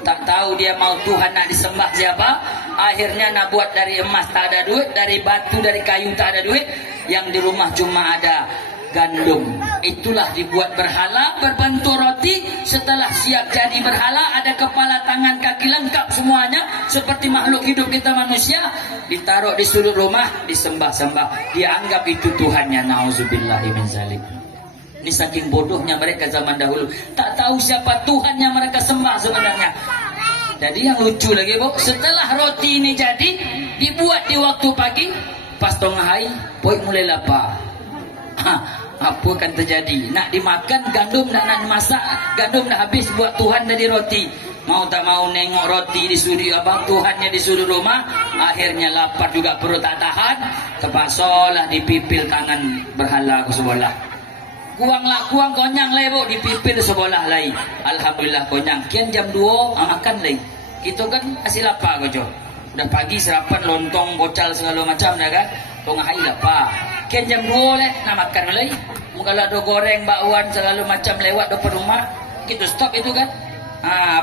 Tak tahu dia mau Tuhan nak disembah siapa. Akhirnya nak buat dari emas tak ada duit, dari batu, dari kayu tak ada duit. Yang di rumah cuma ada gandum. Itulah dibuat berhala berbentuk roti. Setelah siap jadi berhala, ada kepala, tangan, kaki lengkap semuanya seperti makhluk hidup kita manusia. Ditaruh di sudut rumah, disembah-sembah. Dianggap itu Tuhannya. Nauzubillahi min zalik. Ini saking bodohnya mereka zaman dahulu. Tak tahu siapa Tuhan yang mereka sembah sebenarnya. Jadi yang lucu lagi bu, setelah roti ini jadi, dibuat di waktu pagi, pas tengah hari, poi mulai lapar. Apa akan terjadi? Nak dimakan gandum, nak dimasak gandum dah habis buat Tuhan dari roti. Mau tak mau nengok roti di sudut abang, Tuhannya di sudut rumah. Akhirnya lapar juga, perut tak tahan, terpaksalah dipipil tangan berhala ke sebelah. Kuang konyang lah bu, dipipil sebelah lain. Alhamdulillah konyang. Kian jam 2 makan lagi. Kita kan kasih lapar kojo. Udah pagi sarapan lontong bocal segala macam dah kan. Tengah hari lapar. Kian jam 2 nak makan lagi. Kalau ada goreng bakwan selalu macam lewat depan rumah, kita stop itu kan.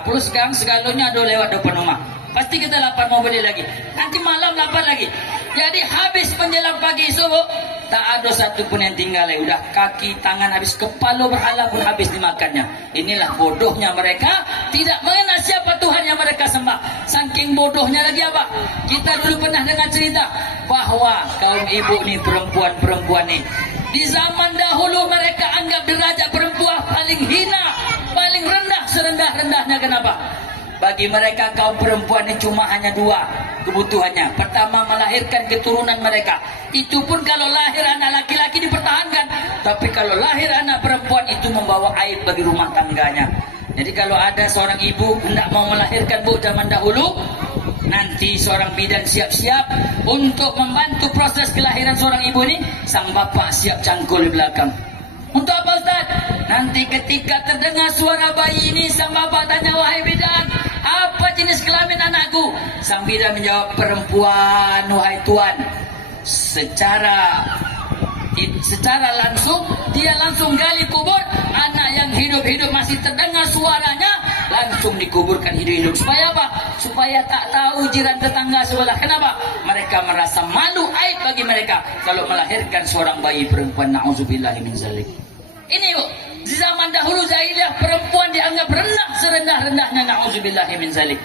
Plus sekarang segalonya ada lewat depan rumah. Pasti kita lapar mau beli lagi. Nanti malam lapar lagi. Jadi habis menjelang pagi subuh, tak ada satu pun yang tinggal lagi. Udah kaki, tangan habis, kepala berhala pun habis dimakannya. Inilah bodohnya mereka, tidak mengenal siapa Tuhan yang mereka sembah. Saking bodohnya lagi apa? Kita dulu pernah dengar cerita bahwa kaum ibu ni, perempuan-perempuan ni, di zaman dahulu mereka anggap derajat perempuan paling hina, paling rendah, serendah-rendahnya. Kenapa? Bagi mereka kaum perempuan ini cuma hanya dua kebutuhannya. Pertama, melahirkan keturunan mereka. Itu pun kalau lahir anak laki-laki dipertahankan. Tapi kalau lahir anak perempuan itu membawa aib bagi rumah tangganya. Jadi kalau ada seorang ibu hendak mau melahirkan, bu, zaman dahulu, nanti seorang bidan siap-siap untuk membantu proses kelahiran seorang ibu ini. Sang bapak siap cangkul di belakang. Untuk apa, Ustaz? Nanti ketika terdengar suara bayi ini, sang bapak tanya, wahai bidan, apa jenis kelamin anakku? Sang bidan menjawab, perempuan, wahai tuan. Secara langsung, dia langsung gali kubur. Anak yang hidup-hidup masih terdengar suaranya, langsung dikuburkan hidup-hidup. Supaya apa? Supaya tak tahu jiran tetangga sebelah. Kenapa? Mereka merasa malu, aib bagi mereka kalau melahirkan seorang bayi perempuan. Na'udzubillahi min zalik. Ini bu, di zaman dahulu jahiliyah perempuan dianggap rendah, serendah-rendahnya. Na'udzubillahi min zalik.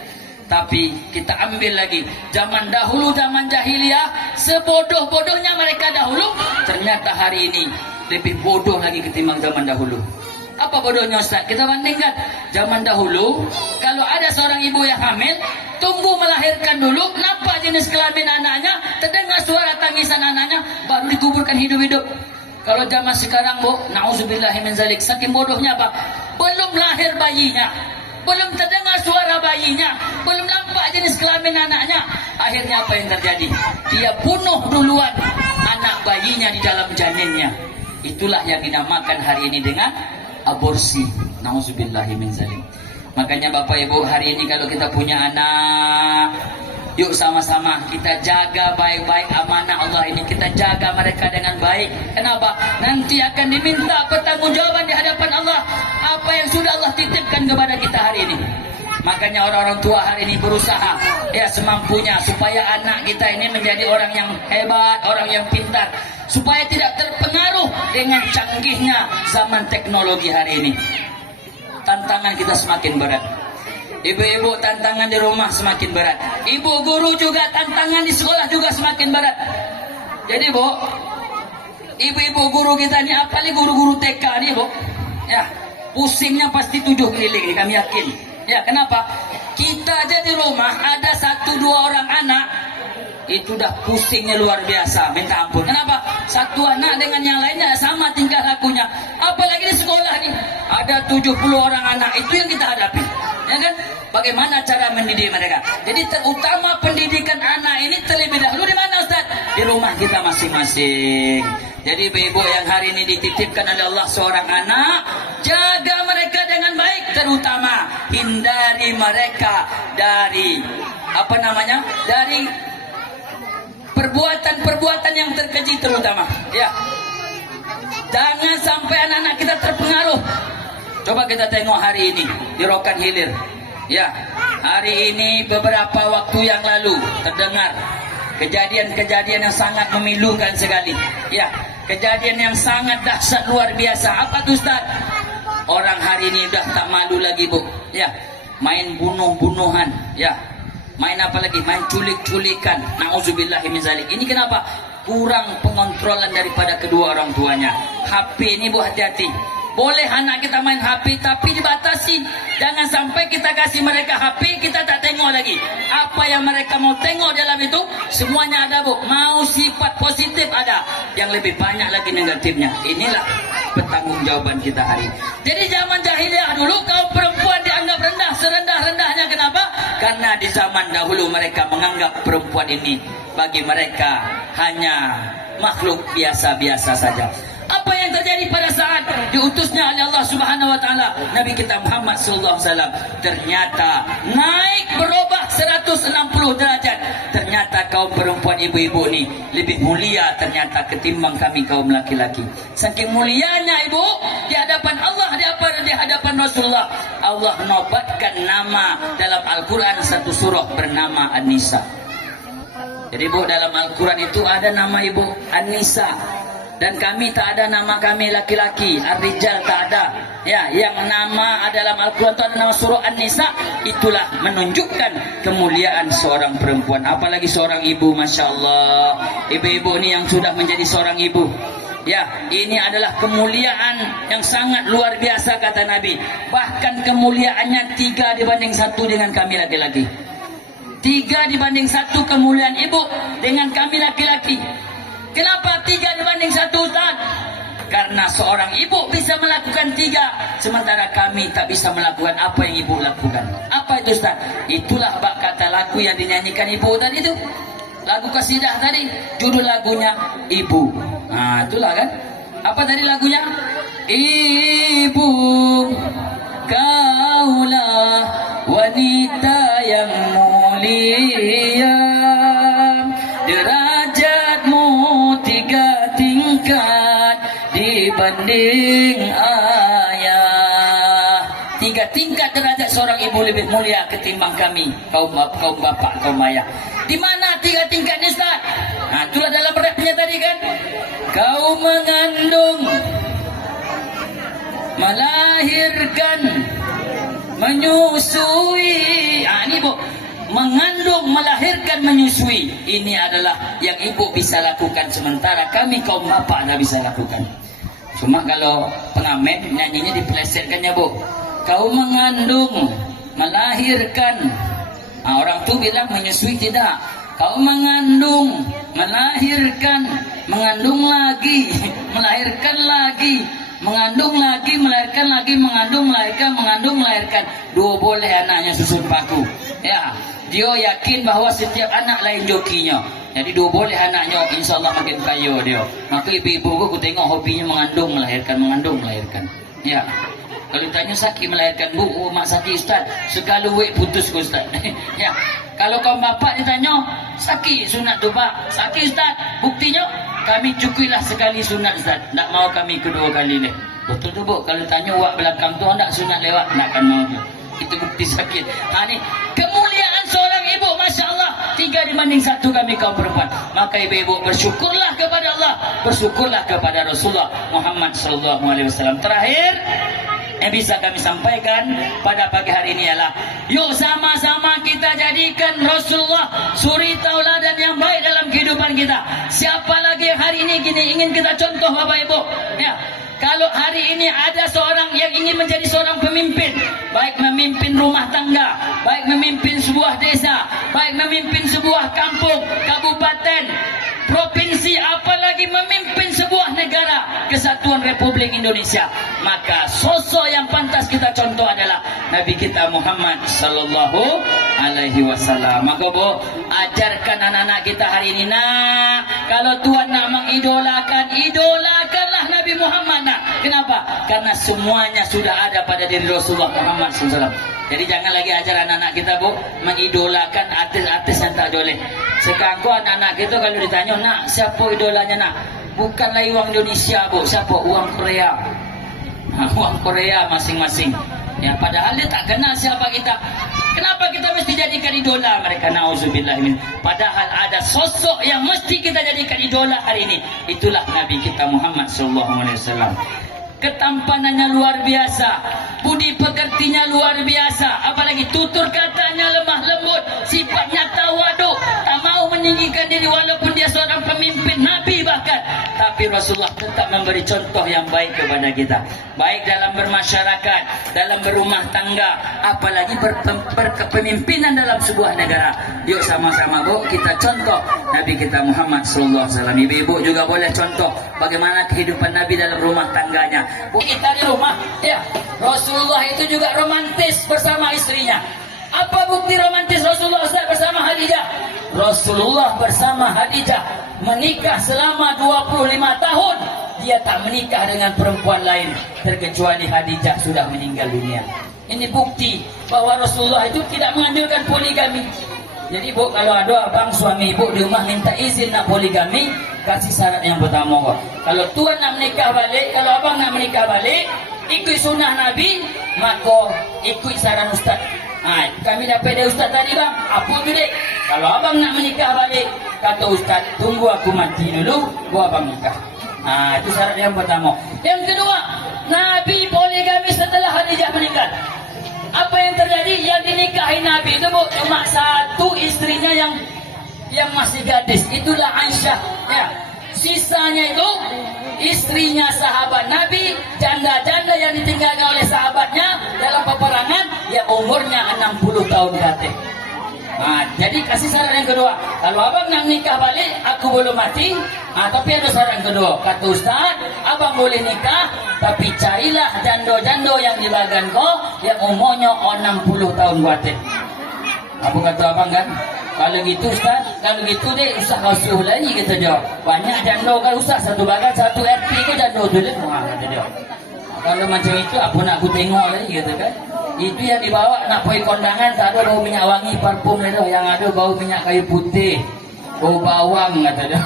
Tapi kita ambil lagi zaman dahulu, zaman jahiliyah, sebodoh-bodohnya mereka dahulu, ternyata hari ini lebih bodoh lagi ketimbang zaman dahulu. Apa bodohnya, Ustaz? Kita bandingkan. Zaman dahulu, kalau ada seorang ibu yang hamil, tunggu melahirkan dulu, nampak jenis kelamin anaknya, terdengar suara tangisan anaknya, baru dikuburkan hidup-hidup. Kalau zaman sekarang, bu, na'udzubillahi min zalik, saking bodohnya apa? Belum lahir bayinya, belum terdengar suara bayinya, belum nampak jenis kelamin anaknya, akhirnya apa yang terjadi? Dia bunuh duluan anak bayinya di dalam janinnya. Itulah yang dinamakan hari ini dengan aborsi. Na'udzubillahi min zalik. Makanya Bapak Ibu, hari ini kalau kita punya anak, yuk sama-sama kita jaga baik-baik amanah Allah ini. Kita jaga mereka dengan baik. Kenapa? Nanti akan diminta pertanggungjawaban di hadapan Allah apa yang sudah Allah titipkan kepada kita hari ini. Makanya orang-orang tua hari ini berusaha ya semampunya supaya anak kita ini menjadi orang yang hebat, orang yang pintar, supaya tidak terpengaruh dengan canggihnya zaman teknologi hari ini. Tantangan kita semakin berat. Ibu-ibu, tantangan di rumah semakin berat. Ibu guru juga tantangan di sekolah juga semakin berat. Jadi bu, ibu-ibu guru kita ini, apalagi guru-guru TK nih bu, ya pusingnya pasti 7 keliling, kami yakin. Ya kenapa? Kita aja di rumah ada 1-2 orang anak, itu udah pusingnya luar biasa, minta ampun. Kenapa? Satu anak dengan yang lainnya sama tingkah lakunya. Apalagi di sekolah nih, ada 70 orang anak, itu yang kita hadapi. Ya kan? Bagaimana cara mendidik mereka? Jadi terutama pendidikan anak ini terlebih dahulu di mana, Ustaz? Di rumah kita masing-masing. Jadi ibu-ibu yang hari ini dititipkan oleh Allah seorang anak, jaga mereka dengan baik, terutama hindari mereka dari dari perbuatan-perbuatan yang terkeji terutama. Ya. Jangan sampai anak-anak kita terpengaruh. Coba kita tengok hari ini di Rokan Hilir. Ya, hari ini beberapa waktu yang lalu terdengar kejadian-kejadian yang sangat memilukan sekali. Ya, kejadian yang sangat dahsyat luar biasa. Apa tuh, Ustaz? Orang hari ini udah tak malu lagi, bu. Ya, main bunuh-bunuhan. Ya, main apa lagi? Main culik-culikan. Na'udzubillahi min zalik. Ini kenapa? Kurang pengontrolan daripada kedua orang tuanya. HP ini, bu, hati-hati. Boleh anak kita main HP, tapi dibatasi. Jangan sampai kita kasih mereka HP, kita tak tengok lagi. Apa yang mereka mau tengok dalam itu, semuanya ada, bu. Mau sifat positif ada, yang lebih banyak lagi negatifnya. Inilah pertanggungjawaban kita hari. Jadi zaman jahiliyah dulu, kaum perempuan dianggap rendah, serendah-rendahnya. Kenapa? Karena di zaman dahulu mereka menganggap perempuan ini, bagi mereka hanya makhluk biasa-biasa saja. Apa yang terjadi? terjadi pada saat diutusnya oleh Allah Subhanahu wa taala Nabi kita Muhammad sallallahu alaihi wasallam, ternyata naik berubah 160 derajat. Ternyata kaum perempuan ibu-ibu ni lebih mulia ternyata ketimbang kami kaum laki-laki. Saking mulianya ibu di hadapan Allah, di hadapan Rasulullah. Allah nobatkan nama dalam Al-Quran satu surah bernama An-Nisa. Jadi ibu, dalam Al-Quran itu ada nama ibu An-Nisa. Dan kami tak ada nama kami laki-laki, Ar-Rijal tak ada. Ya, yang nama dalam Al-Quran itu ada nama surah An-Nisa. Itulah menunjukkan kemuliaan seorang perempuan, apalagi seorang ibu. Masya Allah, ibu-ibu ni yang sudah menjadi seorang ibu, ya, ini adalah kemuliaan yang sangat luar biasa kata Nabi. Bahkan kemuliaannya 3 dibanding 1 dengan kami laki-laki. 3 dibanding 1 kemuliaan ibu dengan kami laki-laki. Kenapa 3 dibanding 1 Ustaz? Karena seorang ibu bisa melakukan 3, sementara kami tak bisa melakukan apa yang ibu lakukan. Apa itu Ustaz? Itulah bak kata lagu yang dinyanyikan ibu tadi itu. Lagu kasidah tadi, judul lagunya Ibu. Nah, itulah kan. Apa tadi lagunya? Ibu, kaulah wanita yang mulia, derajatmu 3 tingkat dibanding ayah. 3 tingkat derajat seorang ibu lebih mulia ketimbang kami kaum bapak, kaum ayah. Di mana 3 tingkat ni Ustaz? Nah, itulah dalam rapnya tadi kan. Kau mengandung, melahirkan, menyusui. Ini bu, mengandung, melahirkan, menyusui. Ini adalah yang ibu bisa lakukan, sementara kami kaum bapak tak bisa lakukan. Cuma kalau pengamen nyanyinya dipelesetkannya bu. Kau mengandung, melahirkan. Orang tu bilang menyusui tidak. Kau mengandung, melahirkan, mengandung lagi, melahirkan lagi, mengandung lagi, melahirkan lagi, mengandung, melahirkan, mengandung, melahirkan. 2 boleh anaknya susun paku. Ya, dia yakin bahawa setiap anak lain jokinya. Jadi 2 boleh anaknya, insya Allah makin kaya dia. Maka ibu-ibu aku tengok hobinya mengandung, melahirkan, mengandung, melahirkan. Ya. Kalau tanya sakit melahirkan, bu, oh, mak sakit Ustaz, segala wek putus ke Ustaz. Ya. Kalau kaum bapak ditanya, sakit sunat tu pak, sakit Ustaz, buktinya kami cukupilah sekali sunat Ustaz, tak mau kami kedua kali leh. Betul tu bu, kalau tanya wak belakang tu hendak sunat lewat, tak akan mau tu. Itu bukti sakit. Ni kemuliaan seorang ibu, Masya Allah, 3 dibanding 1 kami kaum perempuan. Maka ibu-ibu bersyukurlah kepada Allah, bersyukurlah kepada Rasulullah Muhammad SAW. Terakhir yang bisa kami sampaikan pada pagi hari ini ialah, yuk sama-sama kita jadikan Rasulullah suri tauladan yang baik dalam kehidupan kita. Siapa lagi yang hari ini ingin kita contoh Bapak Ibu? Ya, kalau hari ini ada seorang yang ingin menjadi seorang pemimpin, baik memimpin rumah tangga, baik memimpin sebuah desa, baik memimpin sebuah kampung, kabupaten, provinsi, apalagi memimpin sebuah negara kesatuan Republik Indonesia, maka sosok yang pantas kita contoh adalah Nabi kita Muhammad sallallahu alaihi wasallam. Maka bu, ajarkan anak-anak kita hari ini, nak, kalau Tuhan nak mengidolakan, idolakanlah Nabi Muhammad, nak. Kenapa? Karena semuanya sudah ada pada diri Rasulullah Muhammad SAW. Jadi jangan lagi ajar anak-anak kita bu mengidolakan artis-artis yang tak boleh. Sekarang anak-anak kita kalau ditanya, nak, siapa idolanya nak? Bukanlah uang Indonesia bu, siapa? Uang Korea. Uang Korea masing-masing. Ya, padahal dia tak kenal siapa kita. Kenapa kita mesti jadikan idola mereka? Nauzubillah min. Padahal ada sosok yang mesti kita jadikan idola hari ini. Itulah Nabi kita Muhammad SAW. Ketampanannya luar biasa, budi pekertinya luar biasa, apalagi tutur katanya lemah lembut, sifatnya tawadu, tak mau meninggikan diri walaupun dia seorang pemimpin Nabi bahkan. Tapi Rasulullah tetap memberi contoh yang baik kepada kita, baik dalam bermasyarakat, dalam berumah tangga, apalagi berkepemimpinan dalam sebuah negara. Yuk sama-sama bu kita contoh Nabi kita Muhammad SAW. Ibu-ibu juga boleh contoh bagaimana kehidupan Nabi dalam rumah tangganya. Kita di rumah, ya, Rasulullah itu juga romantis bersama istrinya. Apa bukti romantis Rasulullah Ustaz bersama Khadijah? Rasulullah bersama Khadijah menikah selama 25 tahun. Dia tak menikah dengan perempuan lain terkecuali Khadijah sudah meninggal dunia. Ini bukti bahwa Rasulullah itu tidak menganjurkan poligami. Jadi bu, kalau ada abang suami ibu di rumah minta izin nak poligami, kasih syarat yang pertama kok. Kalau tuan nak menikah balik, kalau abang nak menikah balik, ikut sunnah Nabi, maka ikut saran ustaz. Kami dapat dari ustaz tadi bang, apa tu dek? Kalau abang nak menikah balik, kata ustaz, tunggu aku mati dulu, gua abang nikah. Itu syarat yang pertama. Yang kedua, Nabi poligami setelah Khadijah meninggal. Apa yang terjadi? Yang dinikahi Nabi itu cuma satu istrinya yang masih gadis. Itulah Aisyah. Ya. Sisanya itu istrinya sahabat Nabi, janda-janda yang ditinggalkan oleh sahabatnya dalam peperangan, yang umurnya 60 tahun ke atas. Jadi kasih saran yang kedua. Kalau abang nak nikah balik, aku belum mati. Tapi ada saran kedua. Kata ustaz, abang boleh nikah, tapi carilah jando-jando yang di bagan kau yang umurnya 60 tahun ke atas. Apa kata abang kan? Kalau gitu ustaz, kalau gitu deh ustaz kau suruh lagi, kata dia. Banyak jando kan ustaz, satu bagan satu RP ke jando tu deh. Kata dia. Kalau macam itu apa nak aku tengok lagi, kata kan? Itu yang dibawa nak pergi kondangan, tak ada bau minyak wangi parfum dia, yang ada bau minyak kayu putih, bau bawang, kata dia.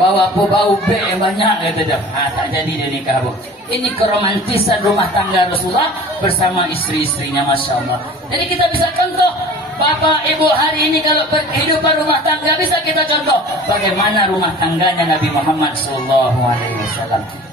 Bau apa, bau bek yang banyak, kata dia. Tak jadi dia nikah bu. Ini keromantisan rumah tangga Rasulullah bersama istri-istrinya, Masya Allah. Jadi kita bisa contoh Bapak Ibu hari ini kalau kehidupan rumah tangga bisa kita contoh bagaimana rumah tangganya Nabi Muhammad SAW.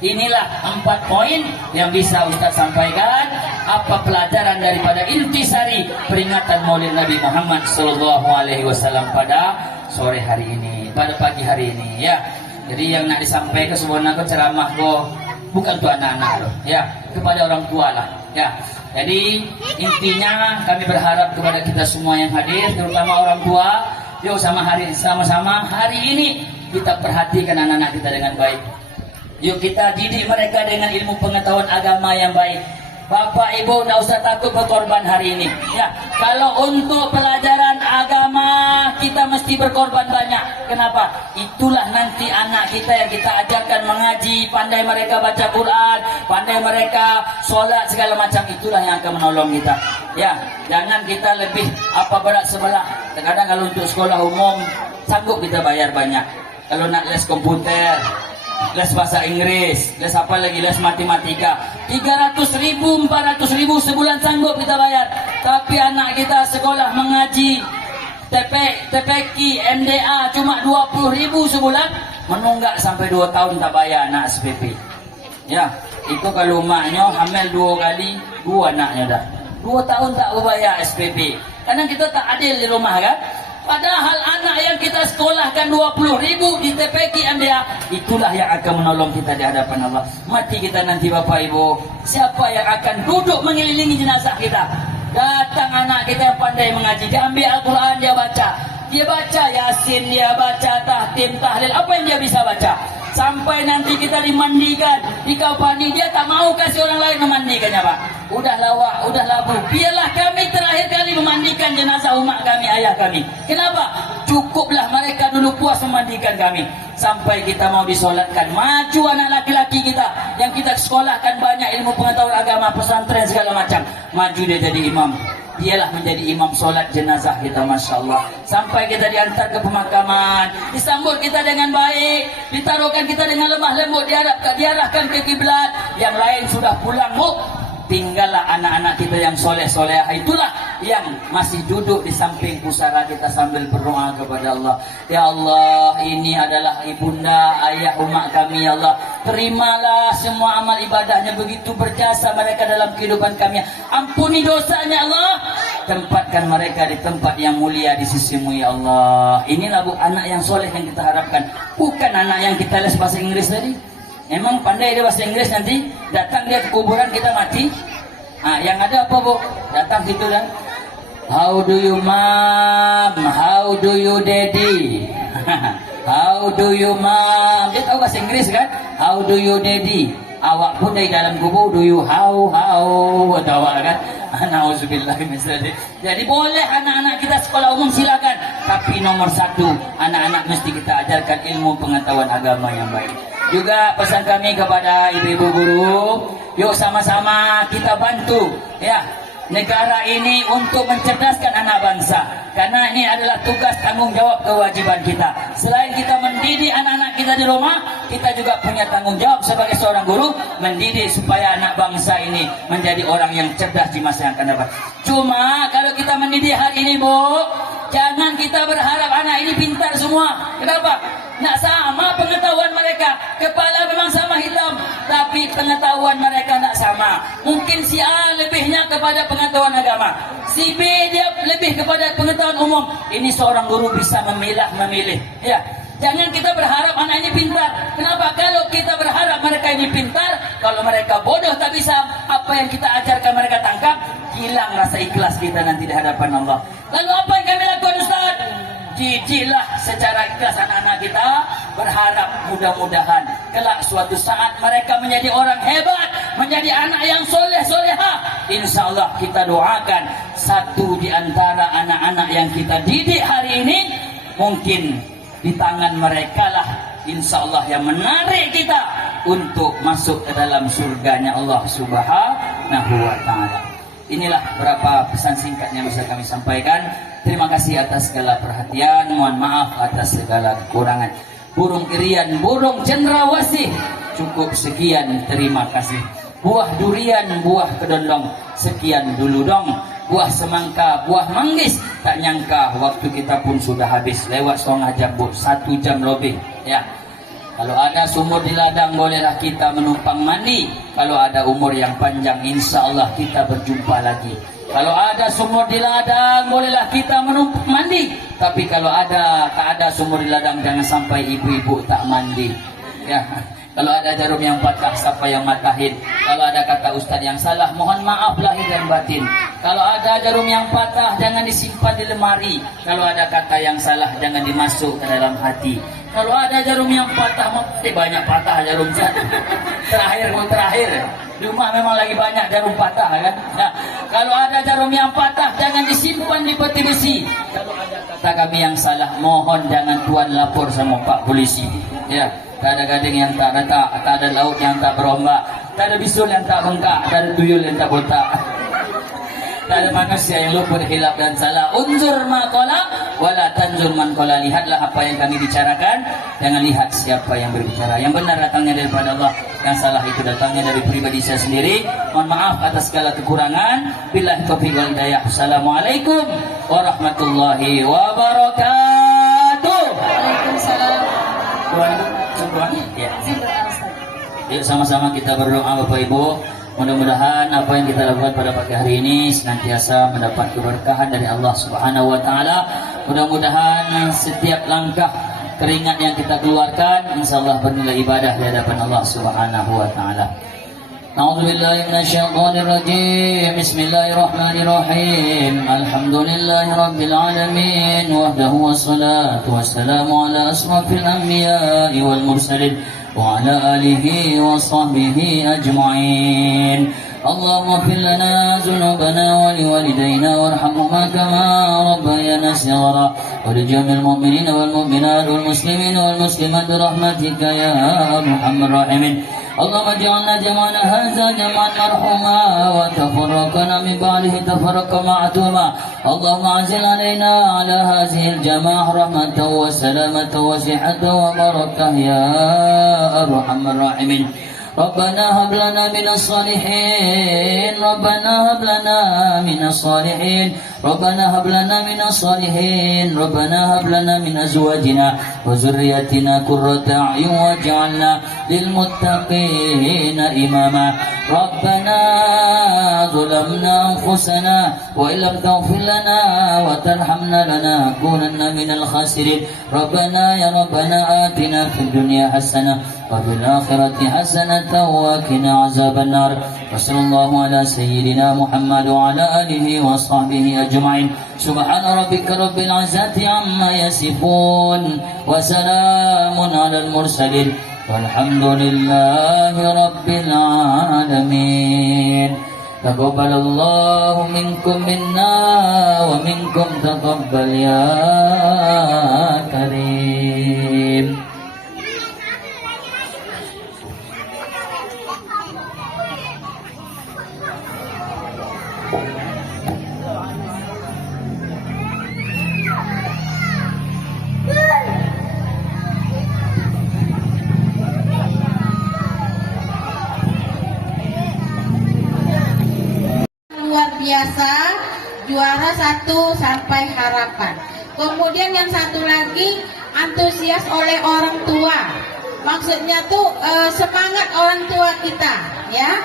Inilah 4 poin yang bisa Ustaz sampaikan. Apa pelajaran daripada intisari peringatan Maulid Nabi Muhammad SAW pada sore hari ini, pada pagi hari ini, ya. Jadi yang nak disampaikan sebenarnya ceramah kok bukan untuk anak-anak loh, ya, kepada orang tua lah, ya. Jadi intinya kami berharap kepada kita semua yang hadir, terutama orang tua, yuk sama-sama hari ini kita perhatikan anak-anak kita dengan baik. Yuk kita didik mereka dengan ilmu pengetahuan agama yang baik. Bapak Ibu tidak usah takut berkorban hari ini. Ya, kalau untuk pelajaran agama kita mesti berkorban banyak. Kenapa? Itulah nanti anak kita yang kita ajarkan mengaji, pandai mereka baca Quran, pandai mereka solat segala macam, itulah yang akan menolong kita. Ya, jangan kita lebih berat sebelah. Kadang kalau untuk sekolah umum sanggup kita bayar banyak. Kalau nak les komputer, les bahasa Inggris, les apa lagi, les matematika, 300.000, 400.000 sebulan sanggup kita bayar. Tapi anak kita sekolah mengaji TPQ, MDA cuma 20.000 sebulan, menunggak sampai 2 tahun tak bayar anak SPP. Ya, itu kalau maknya hamil 2 kali, 2 anaknya dah 2 tahun tak bayar SPP. Karena kita tak adil di rumah kan. Padahal anak yang kita sekolahkan 20.000 di TPQ MDA, itulah yang akan menolong kita di hadapan Allah. Mati kita nanti Bapak Ibu, siapa yang akan duduk mengelilingi jenazah kita? Datang anak kita yang pandai mengaji, dia ambil Al-Quran, dia baca. Dia baca Yasin, dia baca Tahtim, Tahlil, apa yang dia bisa baca. Sampai nanti kita dimandikan, dikafani, dia tak mau kasih orang lain memandikannya Pak. Udah lawak, udah labu. Biarlah kami terakhir kali memandikan jenazah umat kami, ayah kami. Kenapa? Cukuplah mereka dulu puas memandikan kami. Sampai kita mau disolatkan, maju anak laki-laki kita yang kita sekolahkan banyak ilmu pengetahuan agama, pesantren segala macam, maju dia jadi imam. Dialah menjadi imam solat jenazah kita, Masya Allah. Sampai kita diantar ke pemakaman, disambut kita dengan baik, ditaruhkan kita dengan lemah lembut, diarahkan ke kiblat. Yang lain sudah pulang, tinggallah anak-anak kita yang soleh-soleh. Itulah yang masih duduk di samping pusara kita sambil berdoa kepada Allah. Ya Allah, ini adalah ibunda, ayah umat kami, ya Allah. Terimalah semua amal ibadahnya, begitu berjasa mereka dalam kehidupan kami. Ampuni dosanya Allah. Tempatkan mereka di tempat yang mulia di sisimu, ya Allah. Inilah anak yang soleh yang kita harapkan. Bukan anak yang kita les bahasa Inggris tadi. Emang pandai dia bahasa Inggris, nanti datang dia ke kuburan kita mati. Yang ada apa Bu? Datang situ dan how do you mom? How do you daddy? How do you mom? Dia tahu bahasa Inggris kan? How do you daddy? Awak pun dari dalam kubur, do you how tahu kan? Nauzubillah min dzalik. Jadi boleh anak-anak kita sekolah umum silakan, tapi nomor satu anak-anak mesti kita ajarkan ilmu pengetahuan agama yang baik. Juga pesan kami kepada ibu-ibu guru, yuk sama-sama kita bantu ya negara ini untuk mencerdaskan anak bangsa, karena ini adalah tugas tanggung jawab kewajiban kita. Selain kita mendidik anak-anak kita di rumah, kita juga punya tanggung jawab sebagai seorang guru mendidik supaya anak bangsa ini menjadi orang yang cerdas di masa yang akan datang. Cuma kalau kita mendidik hari ini, Bu, jangan kita berharap anak ini pintar semua. Kenapa? Nak sama pengetahuan mereka. Kepala memang sama hitam, tapi pengetahuan mereka tak sama. Mungkin si A lebihnya kepada pengetahuan agama, si B dia lebih kepada pengetahuan umum. Ini seorang guru bisa memilih ya. Jangan kita berharap anak ini pintar. Kenapa? Kalau kita berharap mereka ini pintar, kalau mereka bodoh tak bisa apa yang kita ajarkan mereka tangkap, hilang rasa ikhlas kita nanti di hadapan Allah. Lalu apa yang kami lakukan, Ustaz? Didiklah secara ikhlas anak-anak kita, berharap mudah-mudahan kelak suatu saat mereka menjadi orang hebat, menjadi anak yang soleh-solehah. Insya Allah kita doakan satu di antara anak-anak yang kita didik hari ini, mungkin di tangan mereka lah insya Allah yang menarik kita untuk masuk ke dalam surganya Allah Subhanahu wa ta'ala. Inilah beberapa pesan singkat yang bisa kami sampaikan. Terima kasih atas segala perhatian, mohon maaf atas segala kekurangan. Burung irian, burung cendrawasih, cukup sekian, terima kasih. Buah durian, buah kedondong, sekian dulu dong. Buah semangka, buah manggis, tak nyangka waktu kita pun sudah habis. Lewat 1,5 jam, Bu, 1 jam lebih ya. Kalau ada sumur di ladang, bolehlah kita menumpang mandi. Kalau ada umur yang panjang, insya Allah kita berjumpa lagi. Kalau ada sumur di ladang, bolehlah kita menumpang mandi. Tapi kalau tak ada sumur di ladang, jangan sampai ibu-ibu tak mandi ya. Kalau ada jarum yang patah, siapa yang matahin? Kalau ada kata ustaz yang salah, mohon maaf lahir dan batin. Kalau ada jarum yang patah, jangan disimpan di lemari. Kalau ada kata yang salah, jangan dimasuk ke dalam hati. Kalau ada jarum yang patah, banyak patah jarum terakhir. Di rumah memang lagi banyak jarum patah kan. Nah, kalau ada jarum yang patah, jangan disimpan di peti besi. Kalau ada kata kami yang salah, mohon jangan tuan lapor sama Pak Polisi. Ya, tak ada gading yang tak retak, tak ada laut yang tak berombak, tak ada bisul yang tak bengkak, tak ada tuyul yang tak botak. Tak ada manusia yang luput hilaf dan salah. Unzur ma qala wala tanzur man qala. Lihatlah apa yang kami bicarakan, jangan lihat siapa yang berbicara. Yang benar datangnya daripada Allah, yang salah itu datangnya dari pribadi saya sendiri. Mohon maaf atas segala kekurangan. Billahi taufiq wal hidayah. Assalamualaikum warahmatullahi wabarakatuh. Waalaikumsalam. Tuan, ya. Yuk sama-sama kita berdoa Bapak Ibu. Mudah-mudahan apa yang kita lakukan pada pagi hari ini senantiasa mendapat keberkahan dari Allah Subhanahu wa taala. Mudah-mudahan setiap langkah keringat yang kita keluarkan insyaallah bernilai ibadah di hadapan Allah Subhanahu wa taala. A'udzubillahi minasyaitonir rajim. Bismillahirrahmanirrahim. Alhamdulillahirabbil alamin wahdahu wassalatu wassalamu ala asrafil anbiya'i wal mursalin وعلى آله وصحبه أجمعين. اللهم اغفر لنا ذنوبنا ولوالدينا وارحمهما كما ربيانا صغارا ولجميع المؤمنين والمؤمنات والمسلمين والمسلمات برحمتك يا أرحم الراحمين. اللهم اجعلنا جمعنا هذا جمعا مرحوما وتفرقنا من بعده تفرقا معتوما. اللهم انزل علينا على هذه الجماعة رحمة وسلامة وصحة وبركة يا أرحم الراحمين. ربنا هب لنا من الصالحين ربنا هب لنا من الصالحين ربنا هب لنا من الصالحين ربنا هب لنا من أزواجنا وذرياتنا قرة أعين واجعلنا للمتقين إماما. ربنا ظلمنا أنفسنا وإن لم تغفر لنا وترحمنا لنكونن من الخاسرين. ربنا يا ربنا آتنا في الدنيا حسنة وفي الآخرة حسنة وقنا عذاب النار. وصلى الله على سيدنا محمد وعلى آله وصحبه أجمعين. سبحان ربك رب العزة عما يصفون وسلام على المرسلين والحمد لله رب العالمين. Taqabbalallahu minkum minna wa minkum taqabbal ya karim. Biasa juara 1 sampai harapan. Kemudian yang satu lagi antusias oleh orang tua. Maksudnya tuh semangat orang tua kita ya,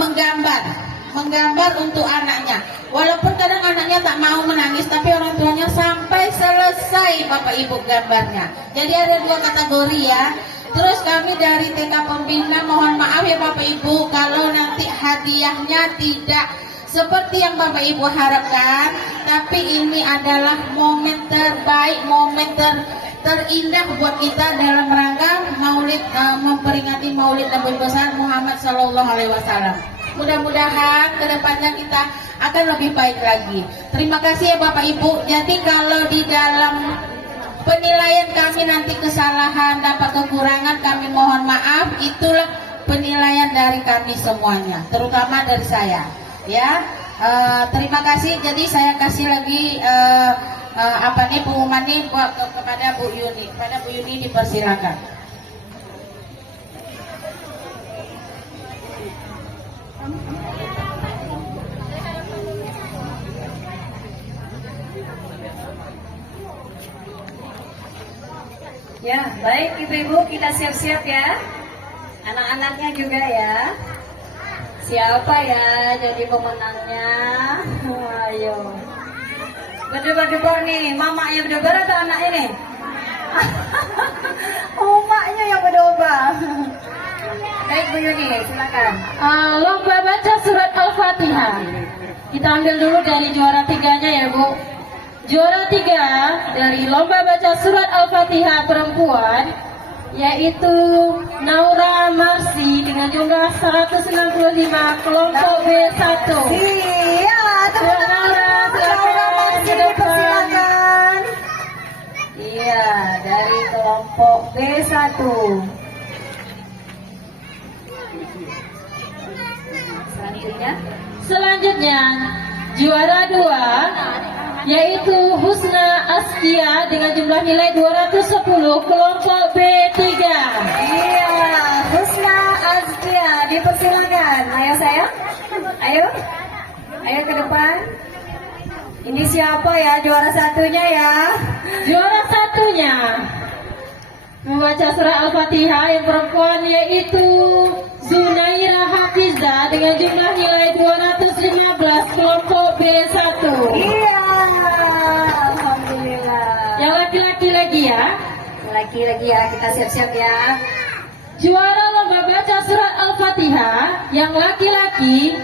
menggambar untuk anaknya. Walaupun kadang anaknya tak mau menangis, tapi orang tuanya sampai selesai Bapak Ibu gambarnya. Jadi ada 2 kategori ya. Terus kami dari TK Pembina mohon maaf ya Bapak Ibu kalau nanti hadiahnya tidak seperti yang Bapak Ibu harapkan, tapi ini adalah momen terbaik, momen terindah buat kita dalam rangka Maulid, memperingati Maulid Nabi besar Muhammad Sallallahu Alaihi Wasallam. Mudah-mudahan kedepannya kita akan lebih baik lagi. Terima kasih ya Bapak Ibu. Jadi kalau di dalam penilaian kami nanti kesalahan, dapat kekurangan, kami mohon maaf. Itulah penilaian dari kami semuanya, terutama dari saya. Ya, terima kasih. Jadi saya kasih lagi pengumuman nih kepada Bu Yuni. Kepada Bu Yuni dipersilakan. Ya, baik Ibu-ibu, kita siap-siap ya. Anak-anaknya juga ya. Siapa ya jadi pemenangnya? Ayo. Berdebar-debar nih, mamanya berdebar atau anak ini? Oh, maknya yang berdebar. Baik Bu Yuni, silakan. Lomba baca surat Al-Fatihah. Kita ambil dulu dari juara 3-nya ya Bu. Juara 3 dari lomba baca surat Al-Fatihah perempuan yaitu Naura Marsi dengan jumlah 195 kelompok B1. Iya, Naura, silakan. Iya, dari kelompok B1. Selanjutnya juara 2 yaitu Husna Askia dengan jumlah nilai 210 kelompok B3. Iya, Husna Askia, dipersilakan. Ayo sayang, ayo ke depan. Ini siapa ya juara satunya ya? Juara satunya membaca surah Al-Fatihah yang perempuan yaitu Zunaira Hafizah dengan jumlah nilai 215 kelompok B1. Iya, alhamdulillah. Yang laki-laki lagi ya. Laki-laki ya, kita siap-siap ya. Juara lomba baca surat Al-Fatihah yang laki-laki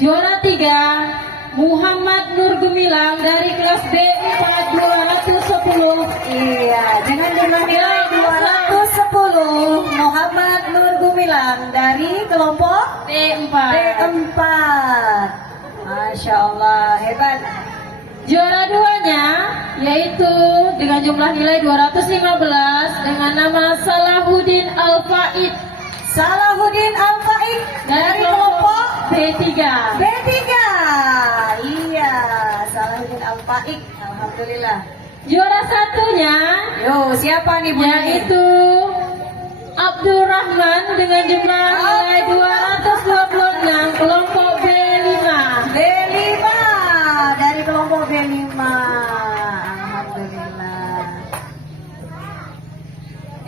juara 3 Muhammad Nur Gemilang dari kelas B4 210. Iya, dengan jumlah nilai 210 Muhammad Nur Gumilang dari kelompok B4. B4. Masya Allah, hebat. Juara 2-nya yaitu dengan jumlah nilai 215 dengan nama Salahuddin Al-Faid. Salahuddin Al-Faid dari kelompok B3. B3. Iya, Salahuddin Al-Faid. Alhamdulillah. Juara satunya Yo, siapa nih Bu? yaitu Abdurrahman dengan jumlah nilai 226 kelompok B5. B5 dari kelompok B5. Alhamdulillah.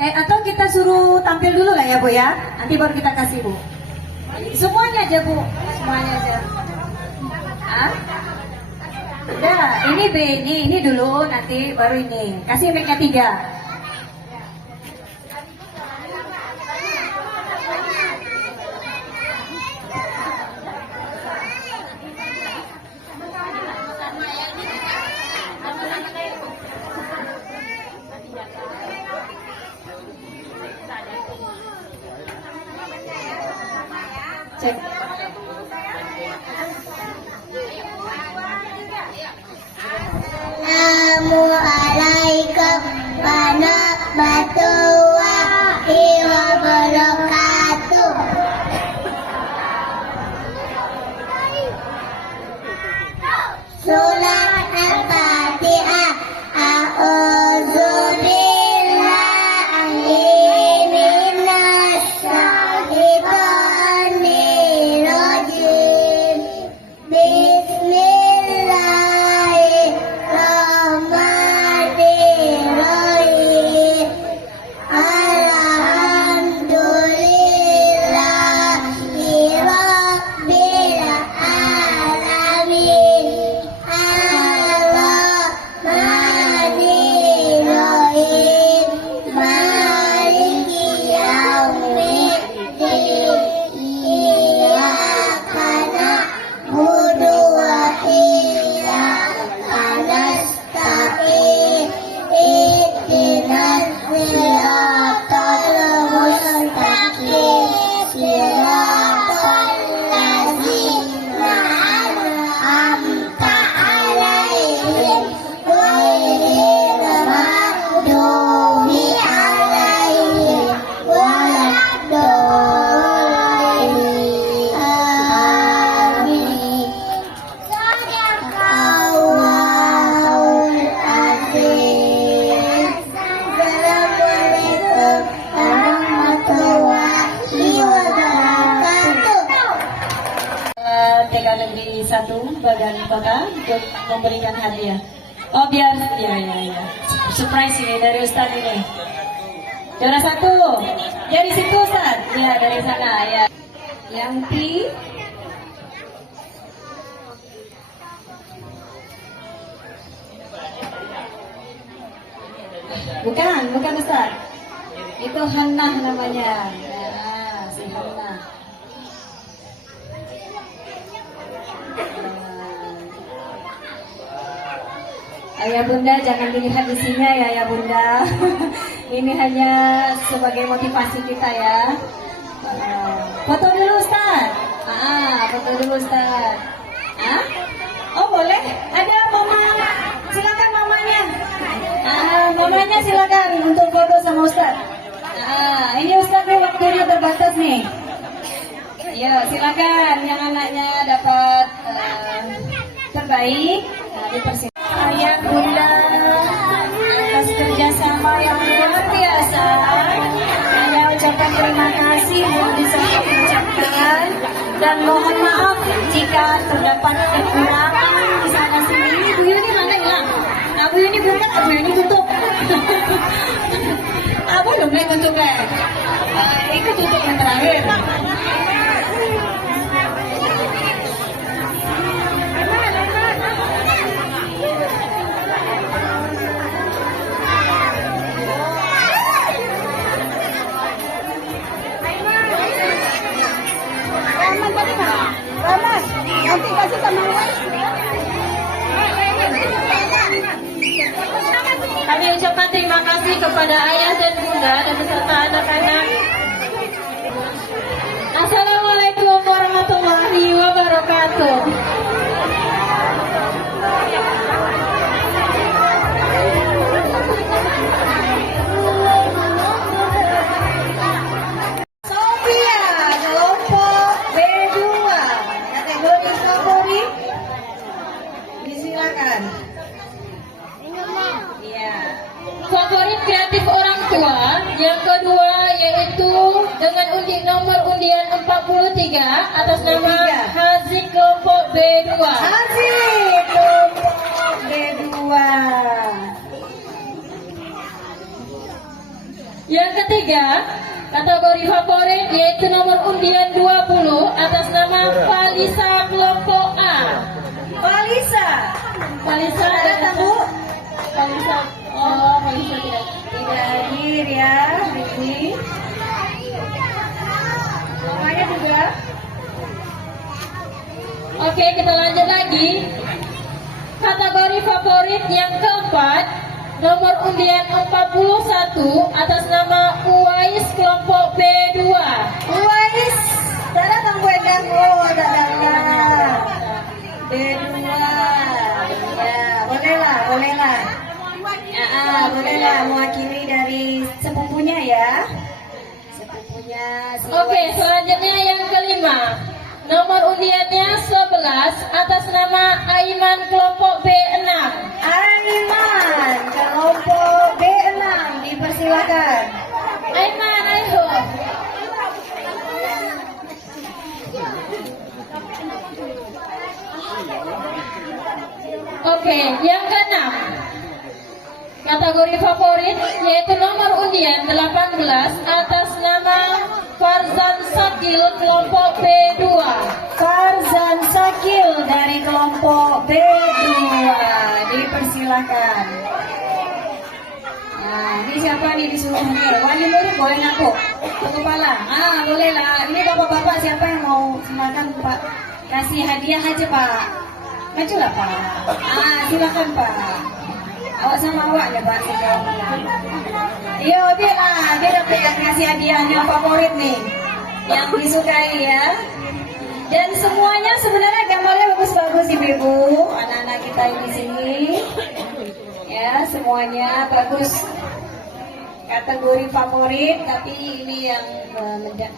Atau kita suruh tampil dulu lah ya Bu ya. Nanti baru kita kasih Bu. Semuanya aja Bu. Semuanya aja. Ah? Udah, ini B ini dulu nanti baru ini. Kasih mic-nya 3. Cek. Assalamualaikum warahmatullahi wabarakatuh. Surat Al-Fatihah. A'udzubillahi minasyaitonir rajim. Bismillahirrahmanirrahim. Alhamdulillahi rabbil alamin. Ar-Rahmanir-Rahim. Maliki yaumiddin. Iyyaka na'budu wa iyyaka nasta'in. Ihdinas siratal mustaqim. Siratal ladzina an'amta 'alaihim ghairil maghdubi 'alaihim waladdallin. Amin. Sadaqallahul azim. Assalamualaikum warahmatullahi wabarakatuh. TK Negeri 1 Bagan Kota untuk memberikan hadiah. Oh biar ya surprise ini dari Ustadz ini. Juara 1 dari situ Ustadz. Ya dari sana ya. Yang P. Bukan Ustadz. Itu Hannah namanya. Ya, si Hannah. Ayah bunda jangan dilihat isinya ya ayah bunda. Ini hanya sebagai motivasi kita ya. Foto dulu Ustaz. Foto dulu Ustaz. Oh boleh? Ada mama. Silakan mamanya. Mamanya silakan untuk foto sama Ustaz. Ini Ustaz nih waktunya terbatas nih. Ya silakan yang anaknya dapat terbaik. Dipersilakan. Ayah bunda atas kerjasama yang luar biasa. Saya ucapkan terima kasih yang bisa mengucapkan dan mohon maaf jika terdapat kekurangan di sana sini. Bu Yuni mana hilang? Bu Yuni berangkat, Bu Yuni tutup. Belum naik tutup itu tutup yang terakhir. Nanti kasih sama Kami ucapkan terima kasih kepada ayah dan bunda dan beserta anak-anak. Assalamualaikum warahmatullahi wabarakatuh. Sophia, kelompok B2, kategori favorit. Disilakan. Iya. Favorit kreatif orang tua. Yang kedua yaitu dengan nomor undian 43 atas nama Haziq kelompok B2. Haziq kelompok B2. Yang ketiga kategori favorit yaitu nomor undian 20 atas nama Falisa kelompok A. Falisa datang Bu. Falisa. Oh, Falisa tidak hadir ya ini. Namanya juga. Oke, kita lanjut lagi. Kategori favorit yang keempat, nomor undian 41 atas nama Uwais kelompok B2. Uwais, datang Bu Endang. Oh, datang. ya. Sepupunya. Oke, selanjutnya yang kelima. Nomor undiannya 11 atas nama Aiman kelompok B6. Aiman kelompok B6 dipersilakan. Aiman, ayo. Oke, yang keenam. Kategori favorit yaitu nomor undian 18 atas nama Farzan Sakil kelompok B2. Farzan Sakil dari kelompok B2 dipersilakan. Nah, ini siapa nih disuruh nih? Wali murid boleh ngaku? Kepala. Boleh lah. Ini bapak-bapak siapa yang mau silakan Pak? Kasih hadiah aja Pak. Maju lah Pak. Silakan Pak. Awak sama awak ya Pak sejauh. Iya, biar dapat yang kasih hadiahnya favorit nih, yang disukai ya. Dan semuanya sebenarnya gambarnya bagus-bagus ibu-ibu, anak-anak kita di sini. Ya, semuanya bagus. Kategori favorit, tapi ini yang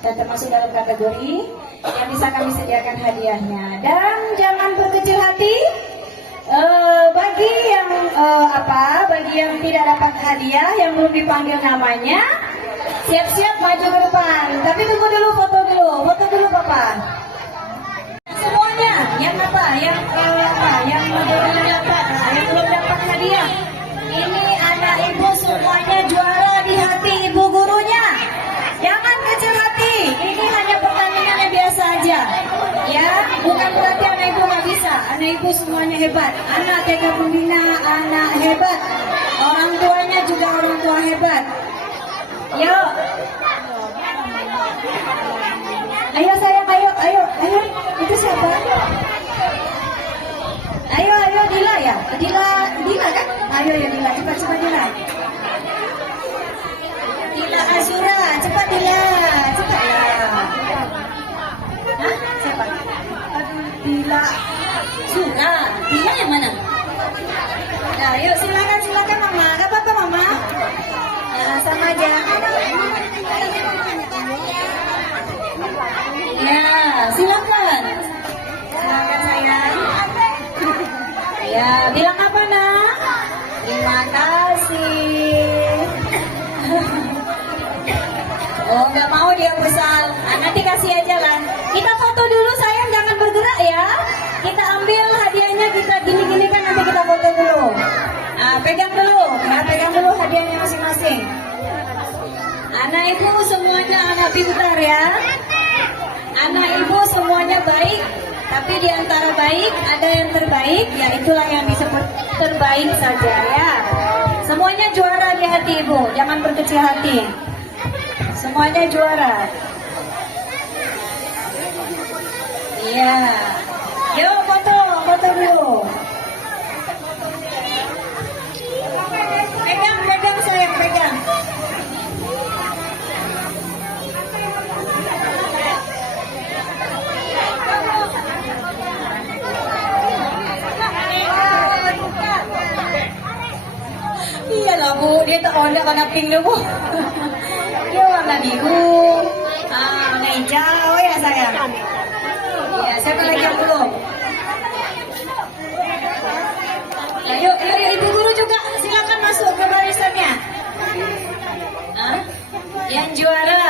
termasuk dalam kategori yang bisa kami sediakan hadiahnya. Dan jangan berkecil hati. Bagi yang tidak dapat hadiah, yang belum dipanggil namanya, siap-siap maju ke depan. Tapi tunggu dulu, foto dulu Bapak. Semuanya, yang belum dapat hadiah. Ini anak ibu semuanya juara di hati ibu gurunya. Jangan kecil hati. Ini hanya pertandingan yang biasa aja. Ya, bukan berarti anak ibu nggak bisa. Anak ibu semuanya hebat. Anak TK Pembina, anak hebat. Orang tuanya juga orang tua hebat. Yuk. Ayo sayang, ayo. Itu siapa? Ayo, Dila ya? Dila kan? Ayo ya Dila, cepat Dila. Dila Azura, cepat Dila. Hah? Siapa? Dila Azura. Dila yang mana? Nah, yuk silakan Mama. Gak apa-apa Mama. Nah, sama aja. Ya, silakan sayang. Ya, bilang apa nak? Terima kasih. Oh, nggak mau dia besar. Nanti kasih aja lah. Kita foto dulu sayang, jangan bergerak ya. Kita ambil hadiahnya, kita gini-gini kan, nanti kita foto dulu. Pegang dulu hadiahnya masing-masing. Anak ibu semuanya anak pintar ya. Anak ibu semuanya baik, tapi di antara baik ada yang terbaik, ya itulah yang disebut terbaik saja ya. Semuanya juara di hati ibu, jangan berkecil hati. Semuanya juara. Iya. Yuk foto dulu. Pegang sayang, pegang. Iya lah Bu, dia tak onda warna pink dulu Bu. Dia warna biru, warna hijau ya sayang. Iya, siapa lagi yang belum? Yuk, ibu guru juga silakan masuk ke barisannya. Yang juara